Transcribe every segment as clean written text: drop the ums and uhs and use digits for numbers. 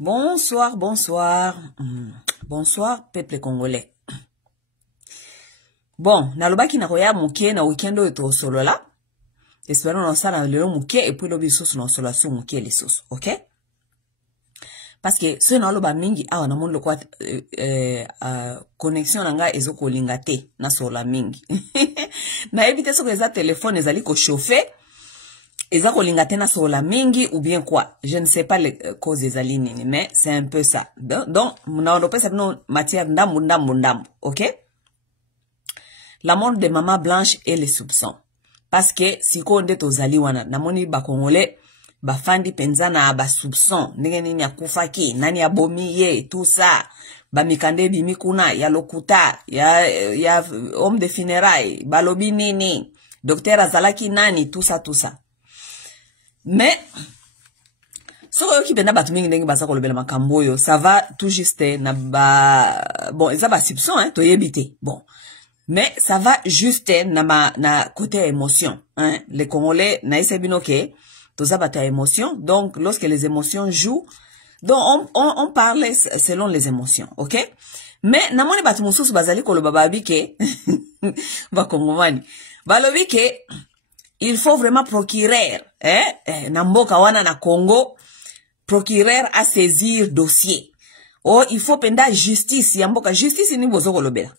Bonsoir, bonsoir. Bonsoir, peuple congolais. Bon, nalobaki na koya mukie na weekend oyo to solo la. Espérons na sala lelo mukie et puis lobi soso na solo so mukie les soso, OK? Parce que ce na loba mingi awa na monde lokwa connexion nanga ezoko linga te na sola mingi. Na éviter ce que za téléphone ezali ko chauffer. Eza kolinga te na sola mingi ou bien quoi? Je ne sais pas les causes des alignes, mais c'est un peu ça. Donc, on peut ça non matière ndam, OK? La mort de maman blanche et les soupçons. Parce que si ko nde tozali wana namoni ba congolais ba fandi penzana ba soupçon ndenge nini akufaki nani abomiye tout ça ba mikande bimikuna ya lokuta ya homme de funérailles balobi nini docteur azalaki nani tout ça. Mais, ce qui penda batu mingi ndenge baza kolobela makambo yo, ça va tout juste na ba bon, ça va soupçon hein, to yebite. Bon. Mais ça va juste na côté émotion, hein. Les Congolais na isebino ke to za bata émotion. Donc lorsque les émotions jouent, donc on parle selon les émotions, OK? Mais na moni batu mususu bazali koloba babi ke ba kongomani. Balobi ke il faut vraiment procurer, Namboka wana na Congo, procurer à saisir dossier. Oh, il faut penda justice, yamboka justice ni bozo kolobela.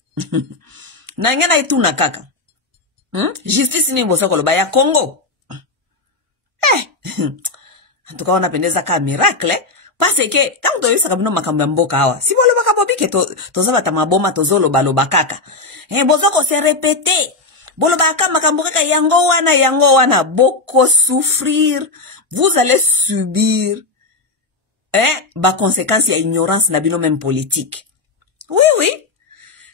Na ngena ituna kaka. Justice ni bozo koloba ya Congo. En tout cas, on a pendeza ka miracle, parce que tant to yisa kabino makambo mboka awa. Si bolo baka bobi ke to zabata maboma to zolo baloba kaka. Bozo ko se répéter. Bolobaka makambo kaka yango wana boko souffrir, vous allez subir ba conséquences ya ignorance na bino même politique. Oui.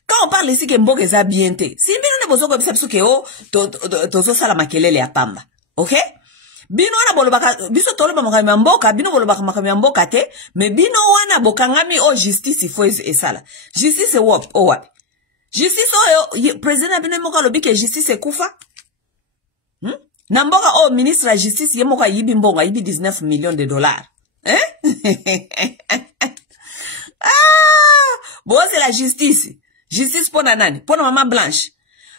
Quand on parle ici que mboka eza bien te, si bino ne bozo ko biso ke o tozo sala makelele ya pamba. OK? Bino wana bolobaka biso toloba makambo ya mboka, bino bolobaka makambo ya mboka te, mais bino wana bokangami o justice ifo esala. Justice wapi? Justice oyo president bino moka lobi ke justice ekufa. Namboka o ministre la justice ye moka yibi mbonga yibi 19 millions de dollars. Bon c'est la justice. Justice pona nani? Pona maman blanche.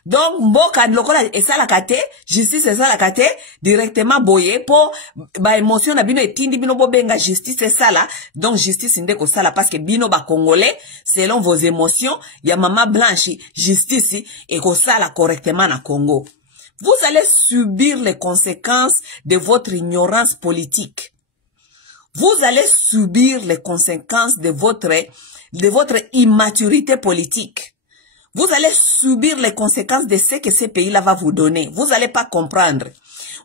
Donc mboka lokola esala kate, justice esala kate directement boye po ba émotion na bino etindi bino bobenga justice esala. Donc justice ndeko sala parce que bino ba congolais selon vos émotions ya maman blanche justice et ko sala correctement na Congo. Vous allez subir les conséquences de votre ignorance politique. Vous allez subir les conséquences de votre immaturité politique. Vous allez subir les conséquences de ce que ces pays-là va vous donner. Vous n'allez pas comprendre.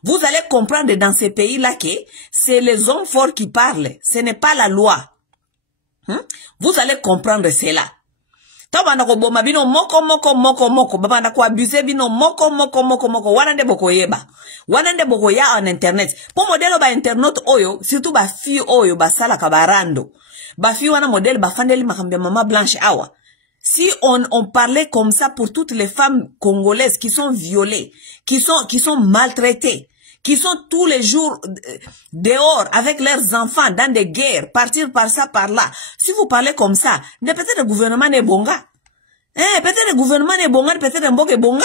Vous allez comprendre dans ces pays-là que c'est les hommes forts qui parlent. Ce n'est pas la loi. Vous allez comprendre cela. Tabana ko boma bino moko. Babana ko abuse bino moko. Wanande boko yeba. Wanande boko ya en internet. Po modelo ba internet oyo, surtout ba fi oyo ba sala kabarando. Ba fi wana modèle ba fandeli makambe mama blanche awa. Si on parlait comme ça pour toutes les femmes congolaises qui sont violées, qui sont maltraitées, qui sont tous les jours dehors avec leurs enfants dans des guerres, partir par ça, par là. Si vous parlez comme ça, peut-être le gouvernement n'est bonga. Peut-être le gouvernement n'est bonga, peut-être un bonga est bonga.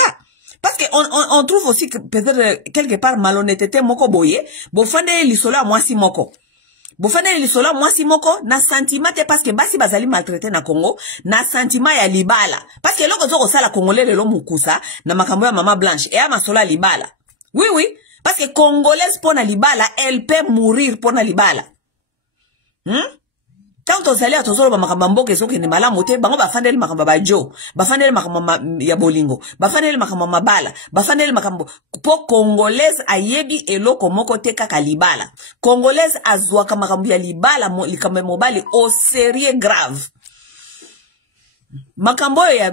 Parce que on trouve aussi que peut-être quelque part malhonnêteté moko boye, bofande lisola mwasi moko. Bofane lisola mwasi moko na sentiment te parce que basi bazali maltraité na Congo na sentiment ya libala parce que loko zoko sala congolais lelo mukusa na makambo ya mama blanche et ama sola libala. Oui parce que congolaise pona libala elle peut mourir pona libala. Tant ozali atozolo ba makambo mboka ezoke ne malamu te bango bafandeli makambo ba jo bafandeli makambo ya bolingo bafandeli makambo mabala bafandeli makambo po congolaise ayebi eloko moko te kaka libala congolaise azwaka makambo ya libala likambo mobali au sérieux grave makambo ya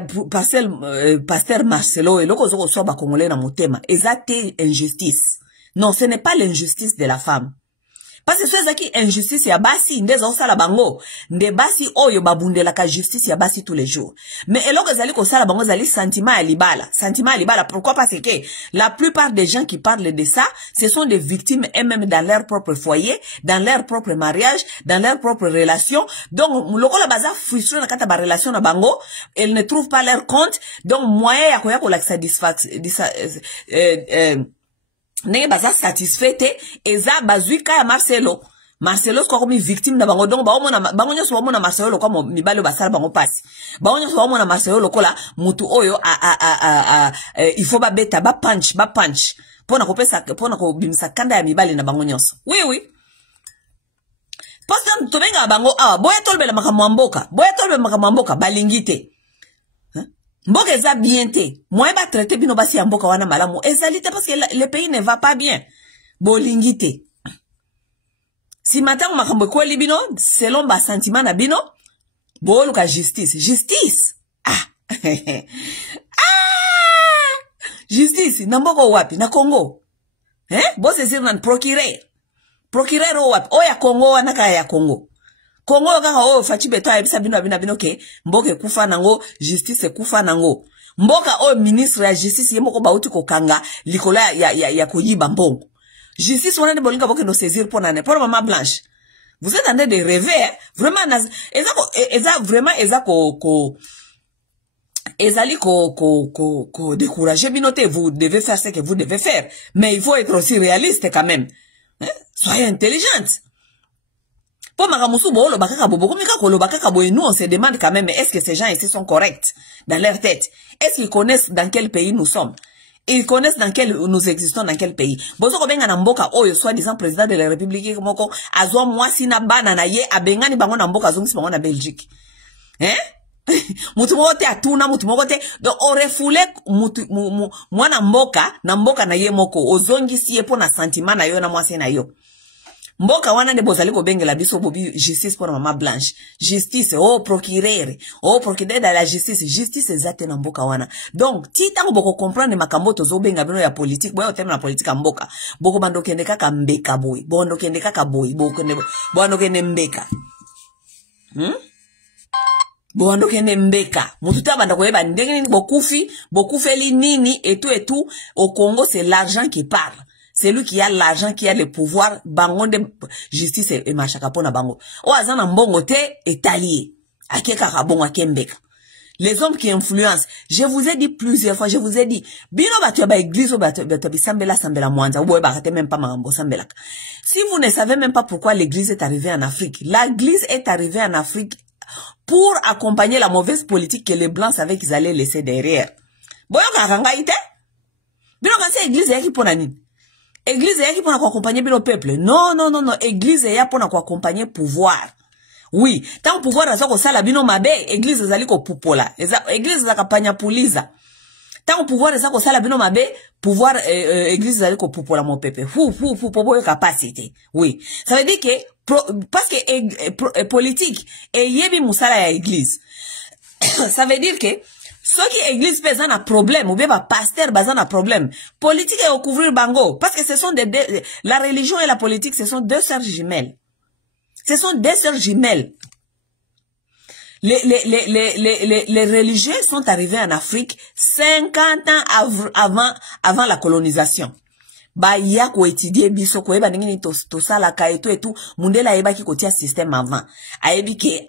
pasteur Marcelo eloko zoko so ba congolais na motema ezate injustice. Non, ce n'est pas l'injustice de la femme. Parce que ceux qui injustice ya basi ndeza osala bango nde basi oyo babundela ka justice ya basi tous les jours. Mais eloko ezali ko sala bango zali sentiment ya libala. Sentiment ya libala, pourquoi? Parce que la plupart des gens qui parlent de ça, ce sont des victimes eux-mêmes dans leur propre foyer, dans leur propre mariage, dans leur propre relation. Donc lokola baza frustré na kata ba relation na bango, elles ne trouvent pas leur compte. Donc moyen ya koya ko la satisfaction ne baza satisfait te eza bazuika ya Marcelo siko komi victime na bango. Donc bango nyoso bamona Marcelo lokola mibale basala bango pasi, bango nyoso bamona Marcelo lokola mutu oyo il faut babeta ba punch pona ko bimisa kanda ya mibale na bango nyoso. Oui parce que tobenga bango boya tolbela makambo mboka balingi te. Mboka eza bien te. Moi ba traiter bino basi ya mboka wana malamu. Ezali te parce que le pays ne va pas bien. Bolingi te. Si matango makambo ko libino selon ba sentiment na bino, boluka justice. Justice na mboka wapi? Na Congo. Bose sir nan procureur wapi? Oya Congo wana ka ya Congo. Congo kaka fachi beto ayebisa bino ke mboka kufa nango, justice kufa nango. Mboka ministre ya justice yemoko bauti kokanga likola ya koyiba mbongo. Justice wana de bolinga boke no saisir pour Maman Blanche. Vous êtes en train de rêver, vraiment ezali ko décourager binote, vous devez faire ce que vous devez faire, mais il faut être aussi réaliste quand même. Soyez intelligente. Pour makamusu bolo bakaka bobo mika kolo bakaka boy, nous on se demande quand même, est-ce que ces gens ici sont corrects dans leur tête? Est-ce qu'ils connaissent dans quel pays nous sommes? Ils connaissent dans quel nous existons, dans quel pays? Bozo ko benga na mboka oyo soi-disant président de la République moko azwa mwasi na bana na ye abengani bango na mboka zongisi bango na Belgique. Mutu moko te atuna, mutu moko te donc on refoule mwana mboka na ye moko ozongisi ye po na sentiment na yo na mwasi na yo. Mboka wana ne bozali ko bengela biso bobi justice pour Maman Blanche. Justice procureur de la justice ezate na mboka wana. Donc ti tango boko comprendre makambo tozo benga bino ya politique, boya otema na politique mboka. Boko bando kende kaka mbeka boy. Bondo kende kaka boy, bondo kende mbeka. Bondo kende mbeka. Mututa banda koyeba ndenge nini bokufeli nini et tout au Congo, c'est l'argent qui parle. C'est lui qui a l'argent, qui a le pouvoir, bango de justice et machaka pona bango. O azana mbongo te etalié. Akeka kabongo akembeka. Les hommes qui influencent, je vous ai dit plusieurs fois, bino batu ba église batu sambela mwanza, ou bakate même pas mambo sambela. Si vous ne savez même pas pourquoi l'église est arrivée en Afrique, l'église est arrivée en Afrique pour accompagner la mauvaise politique que les blancs savaient qu'ils allaient laisser derrière. Boyo kakanga ite? Bino kanse église yaki pona nini? Église est pour accompagner le peuple. Non. Église est pour accompagner pouvoir. Oui. Tant pouvoir à ça que ça la bino mabe, église est ko pupola. Église est campagne poliza. Tant pouvoir à ça que ça la bino mabe, pouvoir église est ko pupola mon peuple. Pour capacité. Oui. Ça veut dire que parce que politique et yebi musala ya église. Ça veut dire que ceux qui église pesant un problème, ou bien pasteur basant un problème, politique et au couvrir bango, parce que ce sont la religion et la politique, ce sont deux sœurs jumelles. Ce sont deux sœurs jumelles. Les religieux sont arrivés en Afrique 50 ans avant la colonisation. Ba ya ko étudier biso ko eba ndenge ni to sala ka et tout mundela eba ki kotia système avant ayebi ke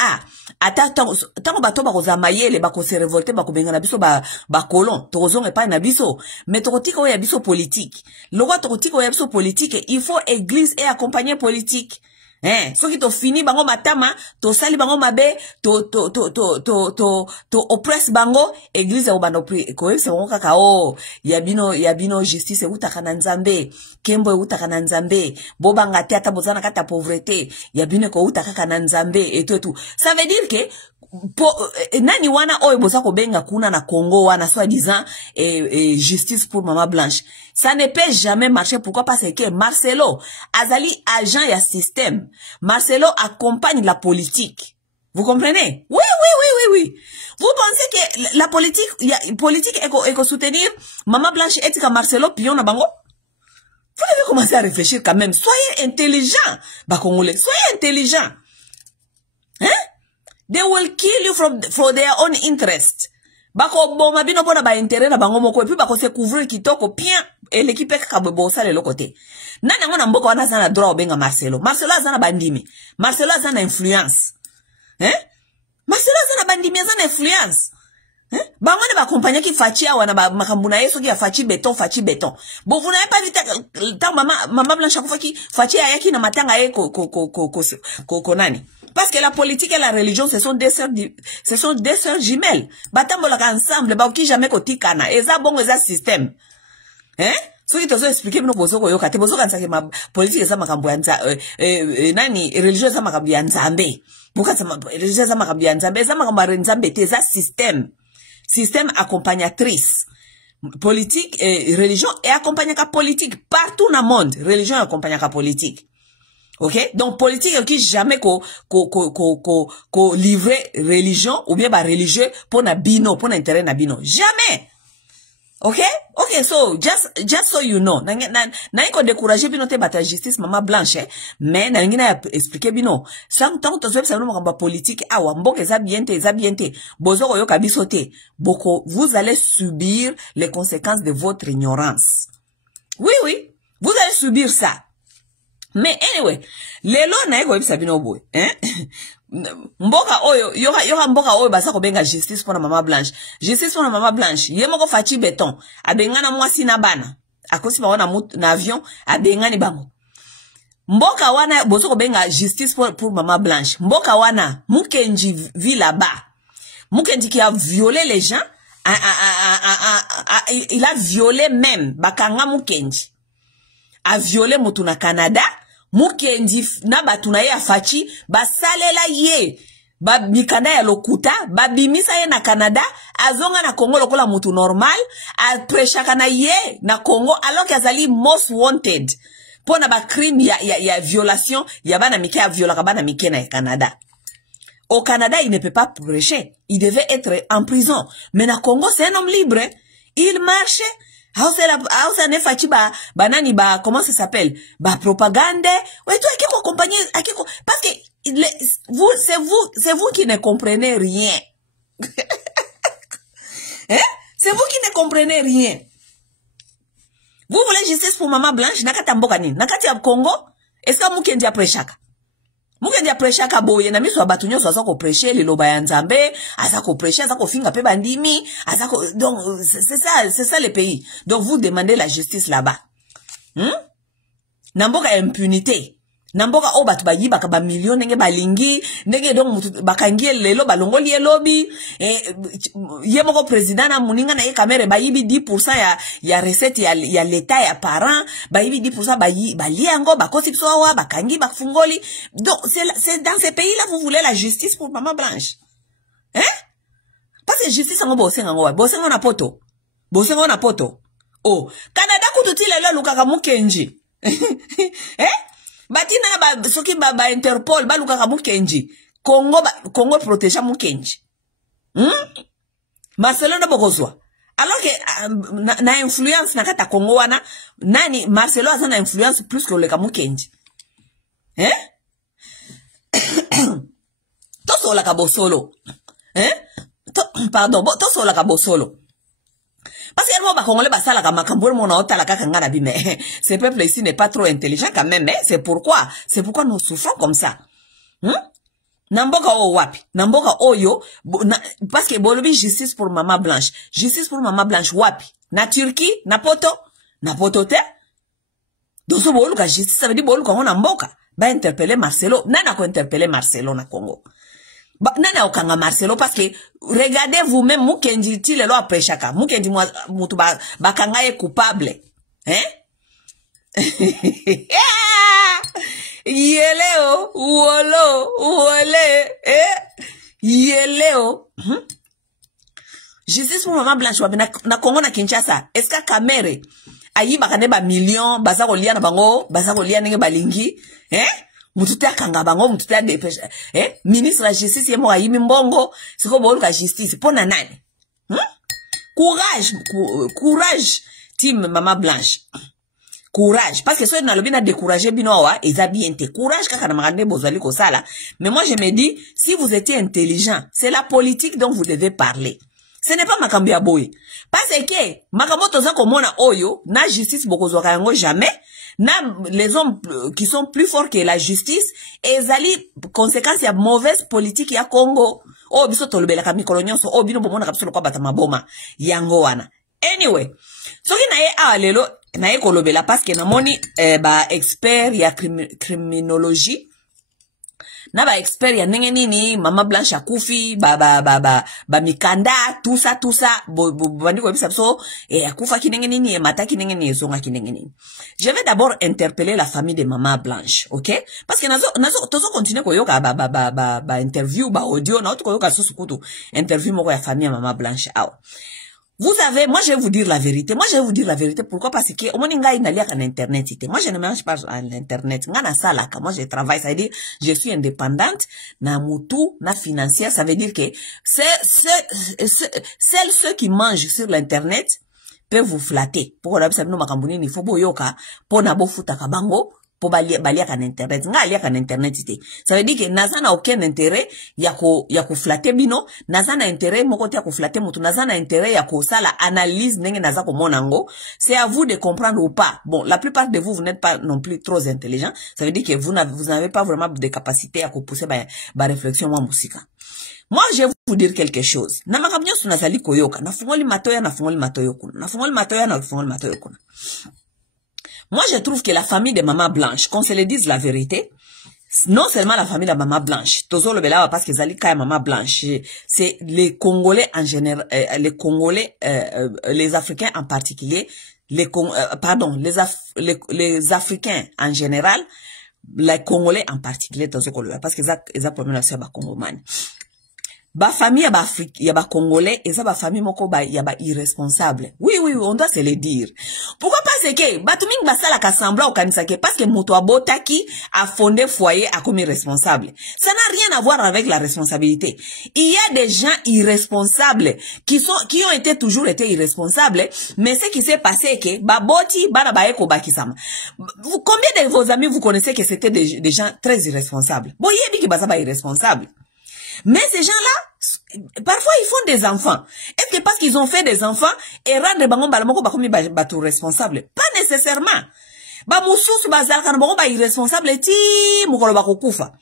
ata tango bato ba kozamayele ba ko se révolter ba ko benga na biso ba colon to kozonga pa na biso mais to kotika o ya biso politique loko to kotika o ya biso politique il faut église et accompagner politique. So qui to fini bango matama, to sali bango mabe, to oppress bango, église ou bando pri, koe se bango kaka yabino justice e utaka na nzambe, kembo e utaka na nzambe, bobanga te ata bozana kata pauvreté, yabino ko utaka kaka na nzambe, et tout. Ça veut dire que, nani wana oyo bosa ko benga kuna na Congo wana soi-disant justice pour Maman Blanche, ça ne peut jamais marcher. Pourquoi? Parce que Marcelo azali agent ya système. Marcelo accompagne la politique. Vous comprenez? Oui. Vous pensez que la politique est soutenir Maman Blanche etika Marcelo pion na bango? Vous devez commencer à réfléchir quand même. Soyez intelligents, bah Congolais. Soyez intelligents. Hein? They will kill you for their own interest. Bako bon mabino pona ba intérêt na bango moko et puis bako se couvrir kitoko bien et l'équipe ka bo ça le côté. Nana ngona mboka wana sana droit obenga Marcelo. Marcelo azana bandimi. Marcelo azana influence. Hein? Marcelo azana bandimi azana influence. Hein? Bangone ba compagnie qui fachi wana ba makambuna yeso qui a fachi béton. Bon vous n'avez pas vu tant maman blanche chaque fois qui fachi ayaki na matanga ye ko nani. Parce que la politique et la religion, ce sont des sœurs jumelles. Batambola ensemble, ba qui jamais koti kana. Eza bon eza système. Hein? Ce qui te sont expliqué no bozo ko yoka te bozo kansa ke ma politique eza makambo ya nani religion eza makambo ya nzambe. Buka sama religion eza makambo ya nzambe, eza makambo ya nzambe te eza système. Système accompagnatrice. Politique et religion et accompagnaka politique partout dans le monde. Religion accompagnaka politique. Ok? Donc, politique, qui jamais ko livrer religion, ou bien, religieux, pour na bino, pour intérêt na bino. Jamais! Ok? Ok, so, just so you know. Na ko décourager bino te bata justice, maman blanche, mais, na ngina expliquer bino. Tant que tu as une politique, awa, mbok eza biente, bozo ko yoka bisote, boko, vous allez subir les conséquences de votre ignorance. Oui, vous allez subir ça. Mais anyway, lelo na ego ebisa bino boy, hein? Mboka oyo, yoka mboka oyo basa ko benga justice pour maman blanche. Justice pour maman blanche. Yemoko fachi béton. Abengana mwasi na bana. Akosi ba wana na avion, abengani bango. Mboka wana boso ko benga justice pour maman blanche. Mboka wana Mukenji vit là-bas. Mukenji qui a violé les gens, il a violé même bakanga Mukenji. A violé mutu na Canada. Mukenji na batuna ye afachi basalela ye ba mikanda ya lokuta ba bimisa ye na Canada azonga na Congo lokola mutu normal a preshaka na ye na Congo alors qu'azali most wanted pona ba crime ya violation ya bana mike ya violaka bana mike na Canada. Au Canada il ne peut pas prêcher, il devait être en prison, mais na Congo c'est un homme libre, il marche. Hausa ne fachi banani comment ça s'appelle? Propagande. Ouais, toi, qui compagnie, parce que, c'est vous qui ne comprenez rien. Hein? C'est vous qui ne comprenez rien. Vous voulez justice pour maman blanche, nakata mboka nini? Nakati ya Congo? Est-ce que Mukendi a prêchaka? Mukendi a prêchaka boye, na miso abatunyo so azako prêcher le loba ya nzambe, azako prêcher, azako finga pe bandimi, azako, donc, c'est ça le pays. Donc, vous demandez la justice là-bas. Namboka impunité. Namboka o batu bayi baka ba million nenge balingi, nenge donc bakangie lelo balongoli elobi, yemoko président na muninga na ye kamere bayibi 10% ya recette ya l'état ya parent, bayibi 10% bali yango bakosi biso wa bakangi bakfungoli. Donc c'est dans ces pays là vous voulez la justice pour maman blanche. Hein? Parce que justice ngo bosenga na poto. Bosenga na poto. Oh, Canada kututi lelo lukaka Mukenji. Eh? Batina soki ba Interpol ba lukaka Mukenji. Congo protège Mukenji. Marcelo na bokozwa. Alors que na influence na kata Congo wana nani Marcelo azana influence plus que le Mukenji. Hein? Toso la kabosolo. Hein? Pardon, toso la kabosolo. Parce que moi, Congolais, la makambour, mon autre, la kakanga, mais ce peuple ici n'est pas trop intelligent quand même, mais c'est pourquoi nous souffrons comme ça. Namboka o wapi, namboka oyo, parce que bolobi justice pour maman blanche wapi, na Turquie, na poto te. Donc ce boluka justice, ça veut dire boluka on namboka, ba interpeller Marcelo, nana ko interpeller Marcelo na Congo. Nana okanga Marcelo parce que regardez vous-même Mukendi ti lelo après chaka Mukendi mutu bakanga est coupable hein yeleo wole yeleo justice pour maman blanche na Congo na Kinshasa est-ce que Kamere ayi bakane ba million baza kolia na bango baza kolia nenge balingi hein mututa kanga bango mututa dépêche ministre la justice yemo ayimi mbongo siko boluka justice pona nani courage team maman blanche courage. Parce que ceux qui n'ont pas découragé, ils ont bien été. Courage, quand on a besoin de ça. Mais moi, je me dis, si vous étiez intelligent, c'est la politique dont vous devez parler. Ce n'est pas Makambi Aboye. Parce que, Makambo Tozan Komona Oyo, na justice Bokozwaka jamais, na les hommes qui sont plus forts que la justice, et zali, conséquence, il y a mauvaise politique, il y a Congo. Oh, biso tolobela kami kolonyon, so, oh, bino bomona kapso lokwa bata maboma, yango wana. Anyway, so ki na ye lelo, na ye kolobela, parce que na moni, ba expert, ya criminologie, na ba expert ya ndenge nini mama Blanche akufi ba mikanda tout ça bandi ko bisa so akufa kinenge nini mata kinenge nini zonga kinenge nini. Je vais d'abord interpeller la famille de maman Blanche, OK? Parce que nazo tozo continuer ko yoka ba interview ba audio na ko yoka susukutu interview moko ya famille maman Blanche awa. Vous avez, moi je vais vous dire la vérité. Moi je vais vous dire la vérité. Pourquoi? Parce que au moins internet. Moi je ne mange pas à l'internet. Moi je travaille, ça veut dire je suis indépendante. Na mutu, na financière, ça veut dire que ceux qui mangent sur l'internet peuvent vous flatter. Pourquoi là ça nous makambuni ni fobo yoka pour na bo futa kabango. Pour balia kan internet nga lia kan internet ite ça veut dire que nazana aucun intérêt ya ko flatter bino nazana intérêt moko te ya ko flatter mutu nazana intérêt ya ko sala analyse ndenge naza ko monango. C'est à vous de comprendre ou pas. Bon, la plupart de vous n'êtes pas non plus trop intelligent, ça veut dire que vous n'avez pas vraiment de capacité à pousser ba réflexion moi musika. Moi je vais vous dire quelque chose na makamnyo sunazali koyoka na fungoli matoya kuna Moi, je trouve que la famille de Maman Blanche, qu'on se le dise la vérité, non seulement la famille de Maman Blanche, Tozo le Bela parce que Zalika et Maman Blanche, c'est les Congolais en général, les Congolais, les Africains en particulier, les Africains en général, les Congolais en particulier, Tozo le Bela parce que ils ont promis la sœur Congomane. Ba famille ya ba Congolais et ça ba famille moko ya ba irresponsable. Oui, on doit se le dire. Pourquoi parce que batuming basala ka semblant au kanisa ke parce que moto abotaki a fondé foyer a comme irresponsable. Ça n'a rien à voir avec la responsabilité. Il y a des gens irresponsables qui ont toujours été irresponsables, mais ce qui s'est passé que baboti bana baeko bakisama. Combien de vos amis vous connaissez que c'était des gens très irresponsables? Bon, yebi ki basa ba irresponsable. Mais ces gens-là, parfois ils font des enfants. Est-ce que parce qu'ils ont fait des enfants et rendre bango balamoko bakomi batou responsable? Pas nécessairement. Ba mususu bazal kan bango ba irresponsable ti mukolo bakokufa.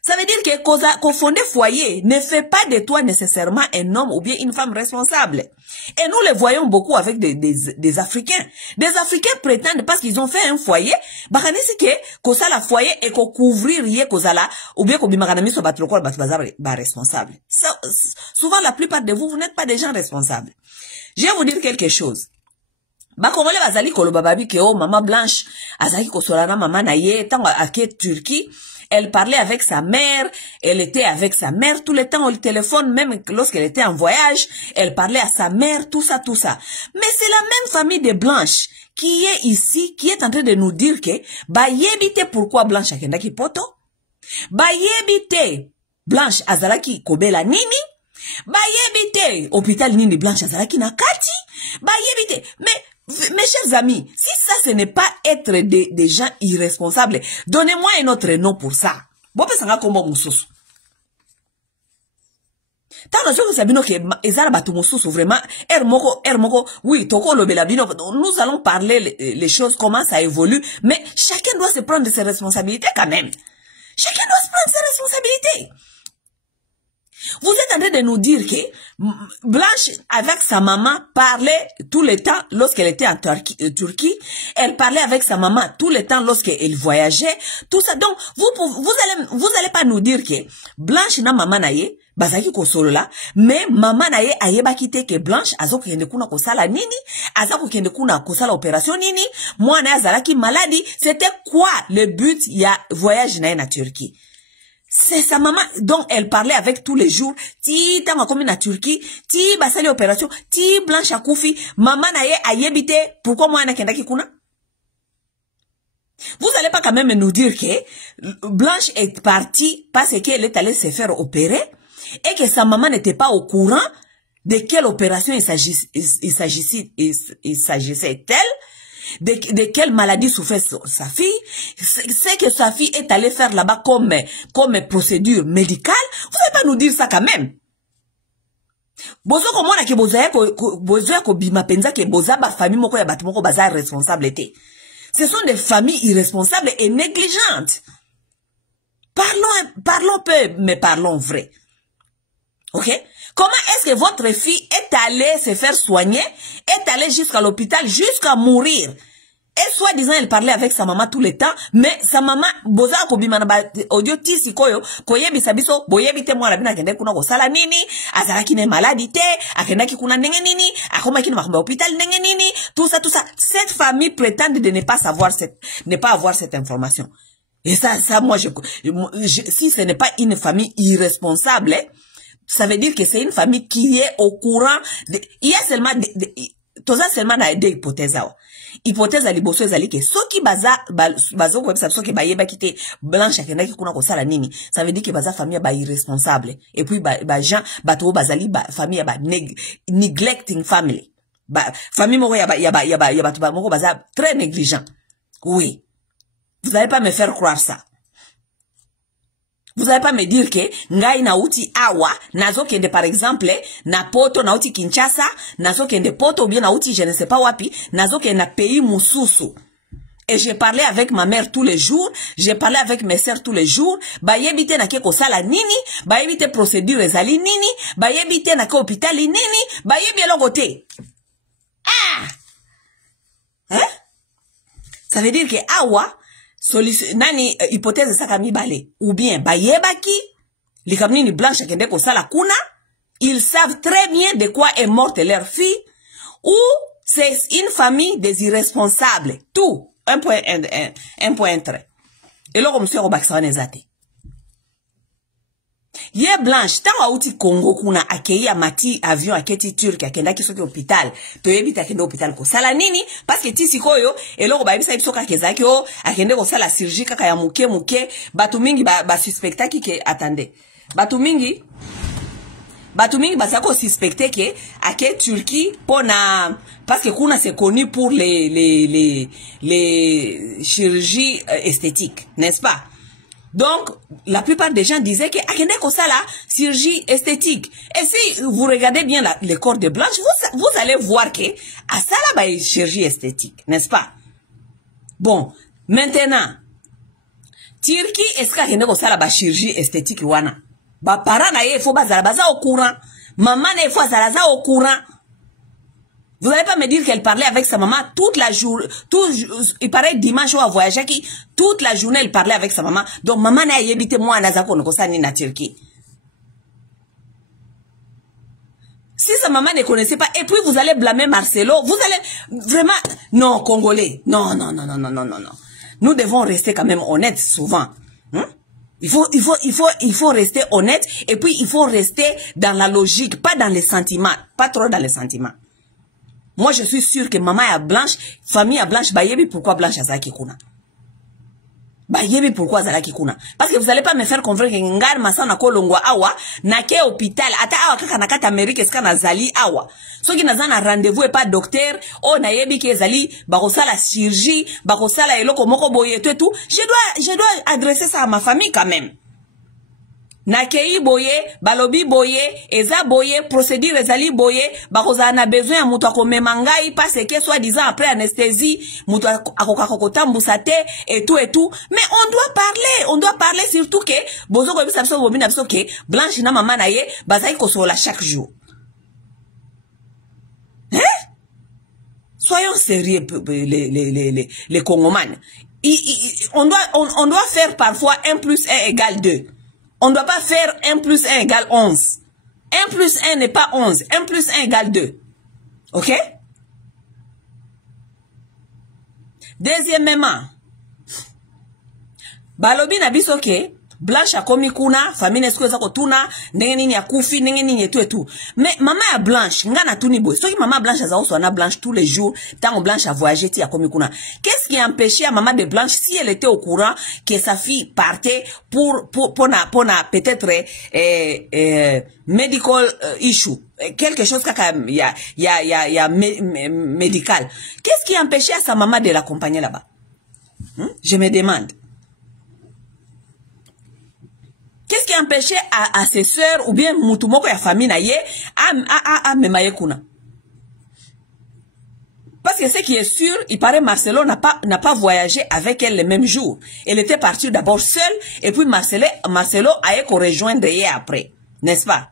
Ça veut dire que qu'on fonder foyer ne fait pas de toi nécessairement un homme ou bien une femme responsable. Et nous le voyons beaucoup avec des Africains. Des Africains prétendent parce qu'ils ont fait un foyer, bakanisi que ça la foyer et qu'on couvrir yé kozala ou bien qu'on bimakanami so batloko ba responsable. Souvent la plupart de vous n'êtes pas des gens responsables. Je vais vous dire quelque chose. Ba Congolais bazali koloba babi ke oh Maman Blanche azali kosolana maman na ye tango ake Turquie. Elle parlait avec sa mère, elle était avec sa mère tout le temps au téléphone, même lorsqu'elle était en voyage, elle parlait à sa mère, tout ça. Mais c'est la même famille de Blanche qui est ici, qui est en train de nous dire que, ba yebite pourquoi Blanche akendaki poto, ba yebite Blanche azalaki kobela nini, ba yebite hôpital nini Blanche azalaki na kati, ba yebite, mais mes chers amis, si ça ce n'est pas être des gens irresponsables, donnez-moi un autre nom pour ça. Bope sanga kombo mususu. Tant que sabino que ezala batu mususu vraiment ermoko oui toko lobela bino nous allons parler les choses comment ça évolue mais chacun doit se prendre ses responsabilités quand même. Chacun doit se prendre ses responsabilités. Vous êtes en train de nous dire que Blanche, avec sa maman, parlait tout le temps lorsqu'elle était en Turquie. Elle parlait avec sa maman tout le temps lorsqu'elle voyageait. Tout ça. Donc, vous allez pas nous dire que Blanche na maman naye, bazaki ko solo la, mais maman naye ayeba kite que Blanche azoko kende kuna ko sala nini, azako kende kuna ko sala opération nini, moi na azalaki maladie. C'était quoi le but ya voyage naye na Turquie? C'est sa maman, donc elle parlait avec tous les jours. Ti tanga komi na Turquie, ti basali opération, ti Blanche akoufi, maman na ye ayebite, pourquoi moi na kendaki kuna? Vous allez pas quand même nous dire que Blanche est partie parce qu'elle est allée se faire opérer et que sa maman n'était pas au courant de quelle opération il s'agissait-elle de quelle maladie souffrait sa fille, c'est que sa fille est allée faire là-bas comme procédure médicale. Vous n'allez pas nous dire ça quand même. Bozo komona ke bozoya ko bima penza ke boza ba famille moko ya batu moko baza responsable té. Ce sont des familles irresponsables et négligentes. Parlons peu, mais parlons vrai. Ok? Comment est-ce que votre fille est allée se faire soigner, est allée jusqu'à l'hôpital, jusqu'à mourir? Et soi-disant, elle parlait avec sa maman tout le temps, mais sa maman, boza kobima na ba audio tisi koyo, koyebi sabiso, boyebi te mwana bina kende kuna ko sala nini, azalaki ne maladie te, akendaki kuna ndenge nini, akomaki na makambo hôpital ndenge nini, tout ça. Cette famille prétend de ne pas avoir cette information. Et ça, moi, si ce n'est pas une famille irresponsable, ça veut dire que c'est une famille qui est au courant il y a seulement seulement des hypothèses. Hypothèse à liboso ezali ke soki bazo ko ebisa soki bayeba kite blanche akendaki kuna ko sala nini, ça veut dire que baza famille ba irresponsable et puis gens bato bazali famille ba neglecting family, famille moko ya bato ba moko baza très négligent. Oui, vous n'allez pas me faire croire ça. Vous n'allez pas me dire que ngai na uti awa, nazo kende par exemple, na poto na uti Kinshasa, nazo kende poto ou bien na uti je ne sais pas wapi, nazo kende na pays mususu. Et j'ai parlé avec ma mère tous les jours, j'ai parlé avec mes sœurs tous les jours, bayebite na ke kosala nini, bayebite procédure ezali nini, bayebite na ke hôpital nini, bayebi elongote. Ah! Hein? Ça veut dire que awa, nani hypothèse saka mibale ou bien bayebaki likamni ni blanche akende ko sala kuna, ils savent très bien de quoi est morte leur fille, ou c'est une famille des irresponsables. Tout un point trait. Et là comme monsieur Robaksa nezate ye blanche tango uti Congo kuna akei amati avion aketi turc akenda kisoki hôpital to yebita akenda hôpital ko sala nini parce que ti sikoyo eloko ba yebisa biso ka kezaki o akende ko sala chirurgie kaka ya muke batu mingi ba suspectaki ke attendez batu mingi basako suspecter que ake Turquie pona parce que kuna c'est connu pour les chirurgies esthétiques, n'est-ce pas? Donc, la plupart des gens disaient que akende ko sala chirurgie esthétique. Et si vous regardez bien le corps de Blanche, vous allez voir que à sala ba chirurgie esthétique, n'est-ce pas? Bon, maintenant, Turquie est-ce qu'akende ko sala ba chirurgie esthétique wana? Ba parents na ye faut baza au courant. Maman na faut baza au courant. Vous n'allez pas me dire qu'elle parlait avec sa maman toute la journée, il paraît dimanche ou à voyager qui, toute la journée elle parlait avec sa maman. Donc maman n'a yébité moi na zako noko sa ni na Turquie. Si sa maman ne connaissait pas, et puis vous allez blâmer Marcelo, vous allez vraiment, non, Congolais, non. Nous devons rester quand même honnêtes souvent. Hein? Il faut rester honnête, et puis il faut rester dans la logique, pas dans les sentiments, pas trop dans les sentiments. Moi, je suis sûre que maman est blanche, famille est blanche, bayebi pourquoi blanche azaki kuna. Bayebi pourquoi azaki kuna. Parce que vous allez pas me faire convaincre que ngar masana kolongwa awa, na ke hôpital, ata awa kaka nakata Amérique eska na zali awa. Soki nazana rendez-vous et pas docteur, oh na yebi ke zali, bakosala chirurgie, bakosala eloko moko boye tout. Je dois adresser ça à ma famille quand même. Nakei boye, balobi boye, eza boye, procédure ezali boye, bakoza na besoin ya mutu akomema ngai parce que soi-disant après anesthésie, mutu akokakotambusa te et tout. Mais on doit parler surtout que bozo ko bisa biso bobina biso ke Blanche na mama na ye bazai kosola chaque jour. Hein? Soyons sérieux les Congomans. On doit faire parfois 1 plus 1 égale 2. On ne doit pas faire 1 plus 1 égale 11. 1 plus 1 n'est pas 11. 1 plus 1 égale 2. Ok? Deuxièmement, balobi na biso ke blanche akomi kuna famille esko eza kotuna ndenge nini ya kufi ndenge nini etu mais mama ya blanche nga na tuni boy soki mama blanche aza so na blanche tous les jours tango blanche a voyagé ti akomi kuna qu'est-ce qui empêchait à maman de blanche si elle était au courant que sa fille partait pour peut-être medical issue quelque chose kaka ya médical, qu'est-ce qui empêchait à sa maman de l'accompagner là-bas? Je me demande. Qu'est-ce qui empêchait à ses sœurs ou bien mutumoko ya famille na ye à memaye kuna? Parce que ce qui est sûr, il paraît Marcelo n'a pas voyagé avec elle le même jour. Elle était partie d'abord seule et puis Marcelo a été rejoindre hier après, n'est-ce pas?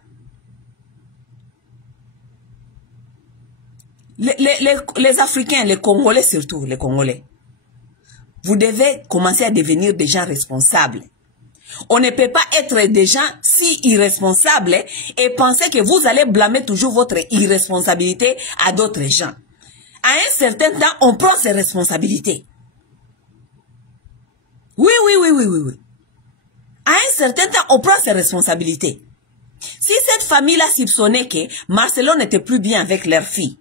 Les Africains, les Congolais surtout, les Congolais, vous devez commencer à devenir des gens responsables. On ne peut pas être des gens si irresponsables et penser que vous allez blâmer toujours votre irresponsabilité à d'autres gens. À un certain temps, on prend ses responsabilités. Oui. À un certain temps, on prend ses responsabilités. Si cette famille-là soupçonnait que Marcelo n'était plus bien avec leur fille,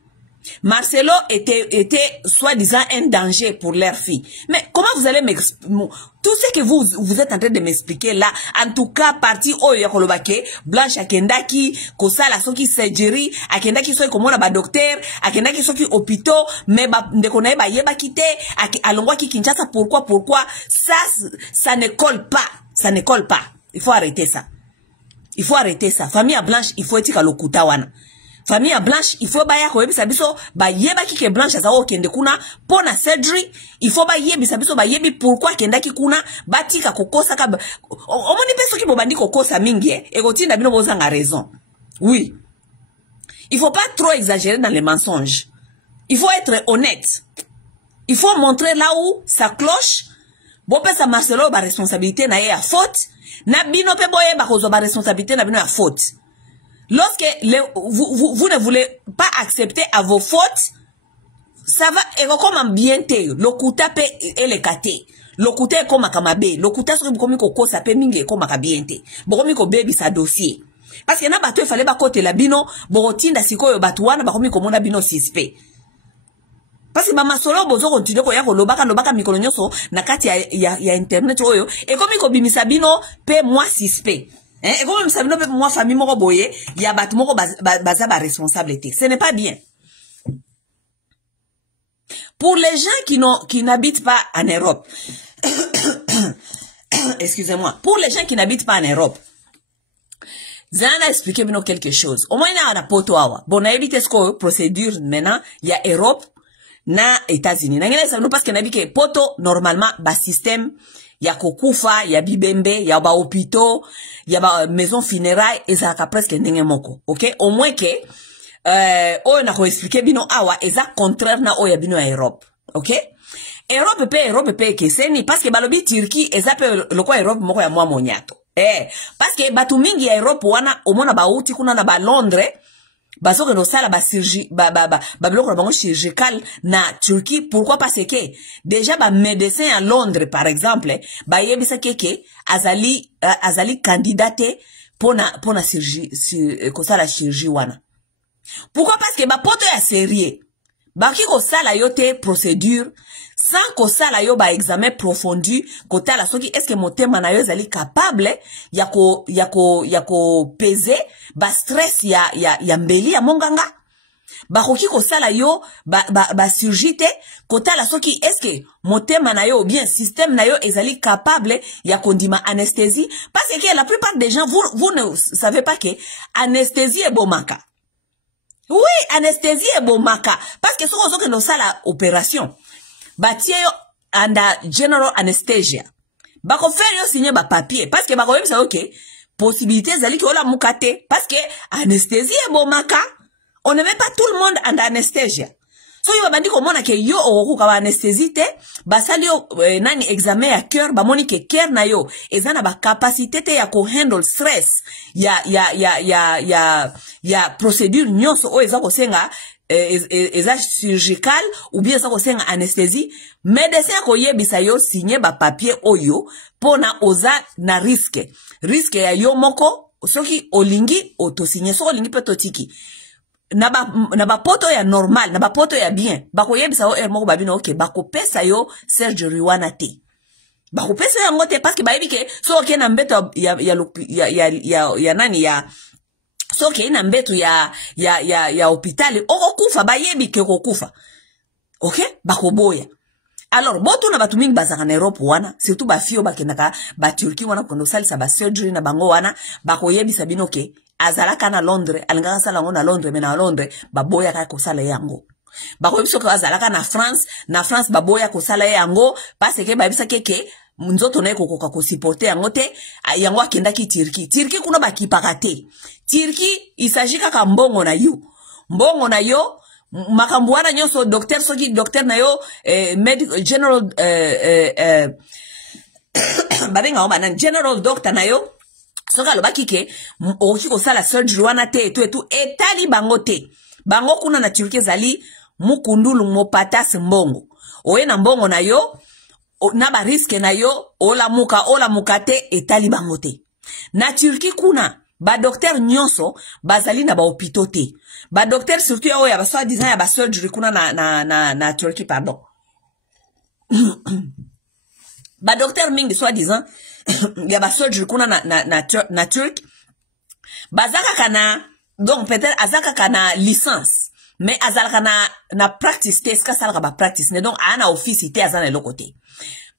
Marcelo était soi-disant un danger pour leur fille. Mais comment vous allez m'expliquer tout ce que vous êtes en train de m'expliquer là? En tout cas, parti Oyokolobake, Blanche Akendaki, Kosala Soki Surgery, Akendaki Soki Komona ba docteur, Akendaki Soki hôpital, mais de connaître ba yeba kité, Alongwa ki Kinshasa, pourquoi? Ça ne colle pas. Ça ne colle pas. Il faut arrêter ça. Il faut arrêter ça. Famille Blanche, il faut etika lokuta wana. Famille Blanche, il faut baya ko yebisa biso ba yeba ki ke Blanche azawo kende kuna pona surgery, il faut ba yebisa biso ba yebi pourquoi kenda ki kuna batika kokosa ka omoni peso ki bobandi kokosa mingi e kotinda bino bozanga raison. Oui. Il faut pas trop exagérer dans les mensonges. Il faut être honnête. Il faut montrer là où ça cloche. Bon pesa Marcelo ba responsabilité na ye a faute, na bino pe boye ba kozo ba responsabilité na bino a faute. Lorsque vous ne voulez pas accepter à vos fautes, ça va et comme bien te lokuta pe elekate lokuta comme kamabe lokuta so comme ko ça pe mingi comme kabiente bokomi ko baby sa dossier parce que na bato il fallait ba côté la bino botinda sikoyo batu wana bakomi ko mona bino suspect parce que ba masolo bozo continue ko ya ko lobaka mikolo nyoso na kati ya internet oyo et comme ko bimisa bino pe moi suspect. Et comme vous savez, moi, famille, moko boye, il y a bat moko baza ba responsabilité. Ce n'est pas bien. Pour les gens qui n'habitent pas en Europe, excusez-moi, pour les gens qui n'habitent pas en Europe, Zana a expliqué bien quelque chose. Au moins, il y a un poto awa. Bon, on a évité ce procédure maintenant, il y a Europe, na États-Unis. Parce qu'on a dit que poto, normalement, ba système, il y a kokufa, il y a bibembe, il y a ba hôpitaux, il y a ba maison funéraire, et ça a presque ndenge moko. Ok? Au moins que, on a expliqué bino awa, et ça contraire na oya bino à Europe. Ok? Europe pe, que c'est ni, parce que balobi Turquie, et ça peut, le quoi Europe moko ya mwa moniato. Parce que batu mingi ya Europe wana, au moins na ba uti kuna na ba Londres, baso que no sala ba chirurgie biloko na bango chirurgical na Turquie. Pourquoi? Parce que déjà ba médecin à Londres par exemple ba yebisa keke azali candidate pona chirurgie ko sala chirurgie wana. Pourquoi? Parce que ba poto ya sérieux ba ki ko sala yote procédure sans ko sala yo ba examen profondu ko tala soki est-ce que motema na yo zali capable ya ko peser ba stress ya mbeli ya monganga ba koki ko sala yo ba surgite ko tala soki est-ce que motema na yo ou bien système na yo ezali capable ya kondima anesthésie. Parce que la plupart des gens vous ne savez pas que anesthésie est bomaka. Oui, anesthésie est bomaka parce que soko que no sala opération batie yo under general anesthesia bako faire yo signer ba papier parce que bako yebisa ok possibilité zali ki ola mukate parce que anesthésie est bomaka. On ne met pas tout le monde under anesthesia. So yo bandi ko mona ke yo okuka ba anesthésie te basali yo nani examen ya cœur ba moni ke cœur na yo ezana ba capacité te ya ko handle stress ya procédure nyonso o ezako senga eza chirurgical ou bien ça kosenga anesthésie médecin koyebisa yo signer ba papier oyo pona oza na risque ya yo moko soki olingi otosigner so olingi pe totiki na ba poto ya normal na ba poto ya bien bakoyebisa o moko babino okay bakopesa yo surgery wana te bakopesa yo ngote parce que bayebi ke so okay na mbeto ya nani ya so okay na mbeto ya hôpital okokufa bayebi ke kokufa okay bakoboya alors boto na batu mingi bazaka na Europe wana surtout ba fio bakendaka ba Turquie wana kondo salisa ba surgery na bango wana bakoyebisa bino ke azalaka na Londres alingaka sala ngo na Londres mais na Londres baboya ka ko sala yango bakoyebisa ke azalaka na France baboya ko sala yango parce que babisa keke nzoto na kokoka ko supporter yango te yango akendaki Turquie kuna bakipaka te Turquie isajika ka mbongo na yo makambo wana nyonso docteur soki docteur na yo medical general babenga o bana general doctor na yo soka alobaki ke oki kosala surgery wana te etu etali bango te bango kuna na Turquie ezali mukundulu mopatas mbongo oye na mbongo na yo na ba risque na yo ola muka te etali bango te na Turquie kuna ba docteur nyonso bazali na ba hôpitaux te ba docteur surtout ya oya ba soit disant ya ba surgery kuna na Turquie pardon ba docteur mingi soit disant ya ba surgery kuna na Turquie bazaka kana donc peut-être azaka kana licence mais azaka na practice te ska sala ba practice ne donc ana office te azana le côté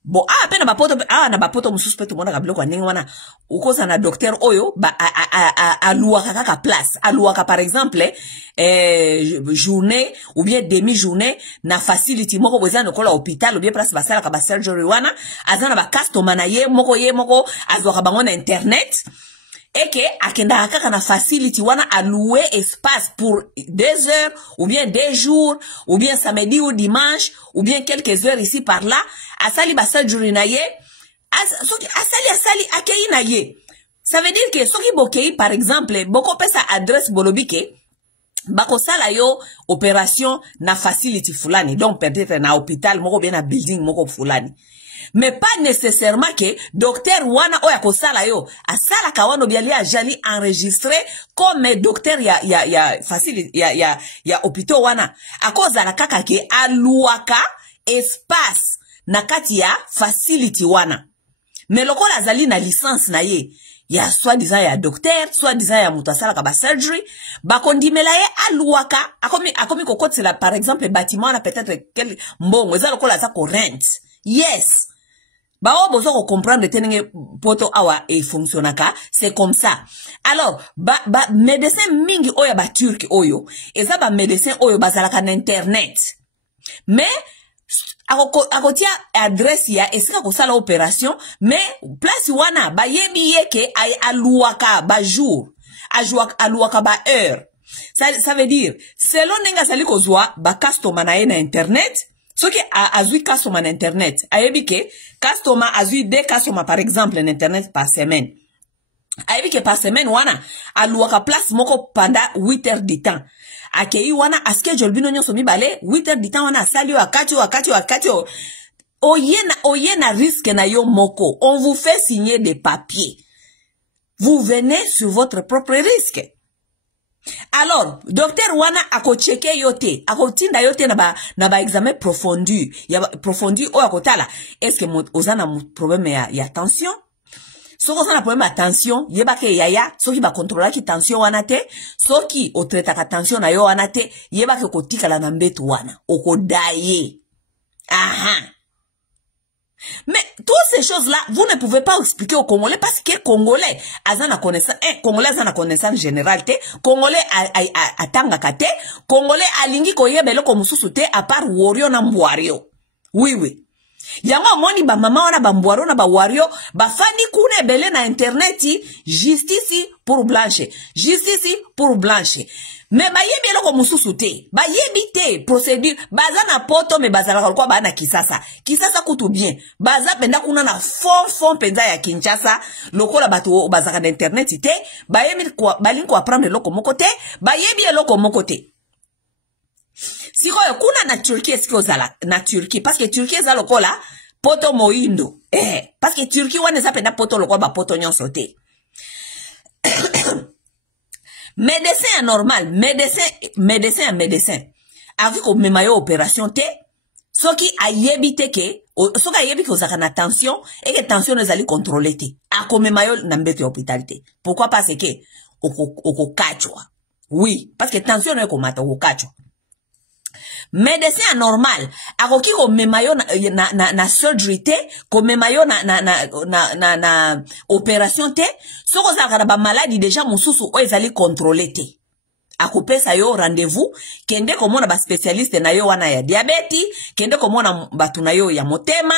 bon pe na bapoto mususu pe to mona ka biloko ndenge wana ukoza na docteur oyo aluaka kaka place aluaka par exemple journée ou bien demi journée na facility moko boza no kola hôpital ou bien place basala ka ba surgery wana azana ba customer na ye moko azwaka bango na internet eke akenda kaka na facility wana allouer espace pour 2 heures ou bien 2 jours ou bien samedi ou dimanche ou bien quelques heures ici par là asali ba surgery na ye asali akei na ye ça veut dire que soki bokei par exemple boko pesa adresse bolobike bako sala yo opération na facility fulani donc peut-être na hôpital moko bien na building moko fulani mais pas nécessairement que docteur wana oya ko sala yo asala ka wano biali ajali enregistré comme docteur ya facile ya hôpital wana akoza la kaka ke aluaka espace na kati ya facility wana mais lokola azali na licence na ye ya soit disant ya docteur soit disant ya mutasala ka ba surgery bakondimela ye aluaka akomi kokotela par exemple bâtiment na peut-être quel mbongo eza lokola za ko rent yes bao bozo ko comprendre tenenge poto awa e fonctionnaka c'est comme ça alors médecin mingi oyo ba turc oyo eza ba médecin oyo bazalaka na internet mais akotia adresse ya esika ko sala opération mais place wana ba yebi yeke ay aluaka ba jour aluaka ba heure ça veut dire selon nenga sali ko zwa ba customer na ye na internet soki azui customer na internet ayebi ke customer azui 2 customer par exemple na internet par semaine ayebi ke par semaine wana aluaka place moko pendant 8 heures de temps akei wana schedule bino nyonso mibale 8 heures de temps wana asali wakati oye na risque na yo moko on vous fait signer des papiers vous venez sur votre propre risque. Alors, docteur wana akocheke yote, akotinda yote na ba examen profondu. Ya profondu o akotala. Est-ce que ozana problème ya tension? Soko ozana problème ya tension, yebake yaya, soki ba contrôler ki tension wana te, soki o traita ka tension na yo wana te, yebake kotika la na mbeto wana, okodaye. Aha. Mais toutes ces choses-là, vous ne pouvez pas expliquer aux Congolais parce que Congolais azana connaissance, Congolais azana connaissance générale te, Congolais atanga kate, Congolais alingi koyebe loko mususu te à part wario na mbwario. Oui. Yango moni ba mama wana ba mbwario na ba wario, ba fandi kune bele na interneti, justice pour blanche. Mais bayebi eloko mususu te, bayebi te procédure, baza na poto me bazala kwa ba na Kisasa kutu bien, baza penda kuna na fond penza ya Kinshasa, lokola bato bazaka na internet te, bayebi kwa balinko apprendre eloko moko te, bayebi eloko moko te. sikoyo kuna na Turquie eske ozala na Turquie parce que Turquie eza lokola poto moindo parce que Turquie wana eza penda poto lokola ba poto nyonso te. Médecin normal, médecin avec ko mema yo opération te soki ayebi te ke soki ayebi ke ozaka na tension et que tension ezali contrôler te akomema yo na mbete hôpital te. Pourquoi? Parce que okokachwa. Oui, parce que tension no ekomata okokachwa. Médecin normal akoki ko mema yo na surgery te, ko mema yo na opération te, soko zaka na ba maladie déjà mususu o ezali contrôler te. Akopesa yo rendez-vous kende komona ba spécialiste na yo wana ya diabète, kende komona batu na yo ya motema,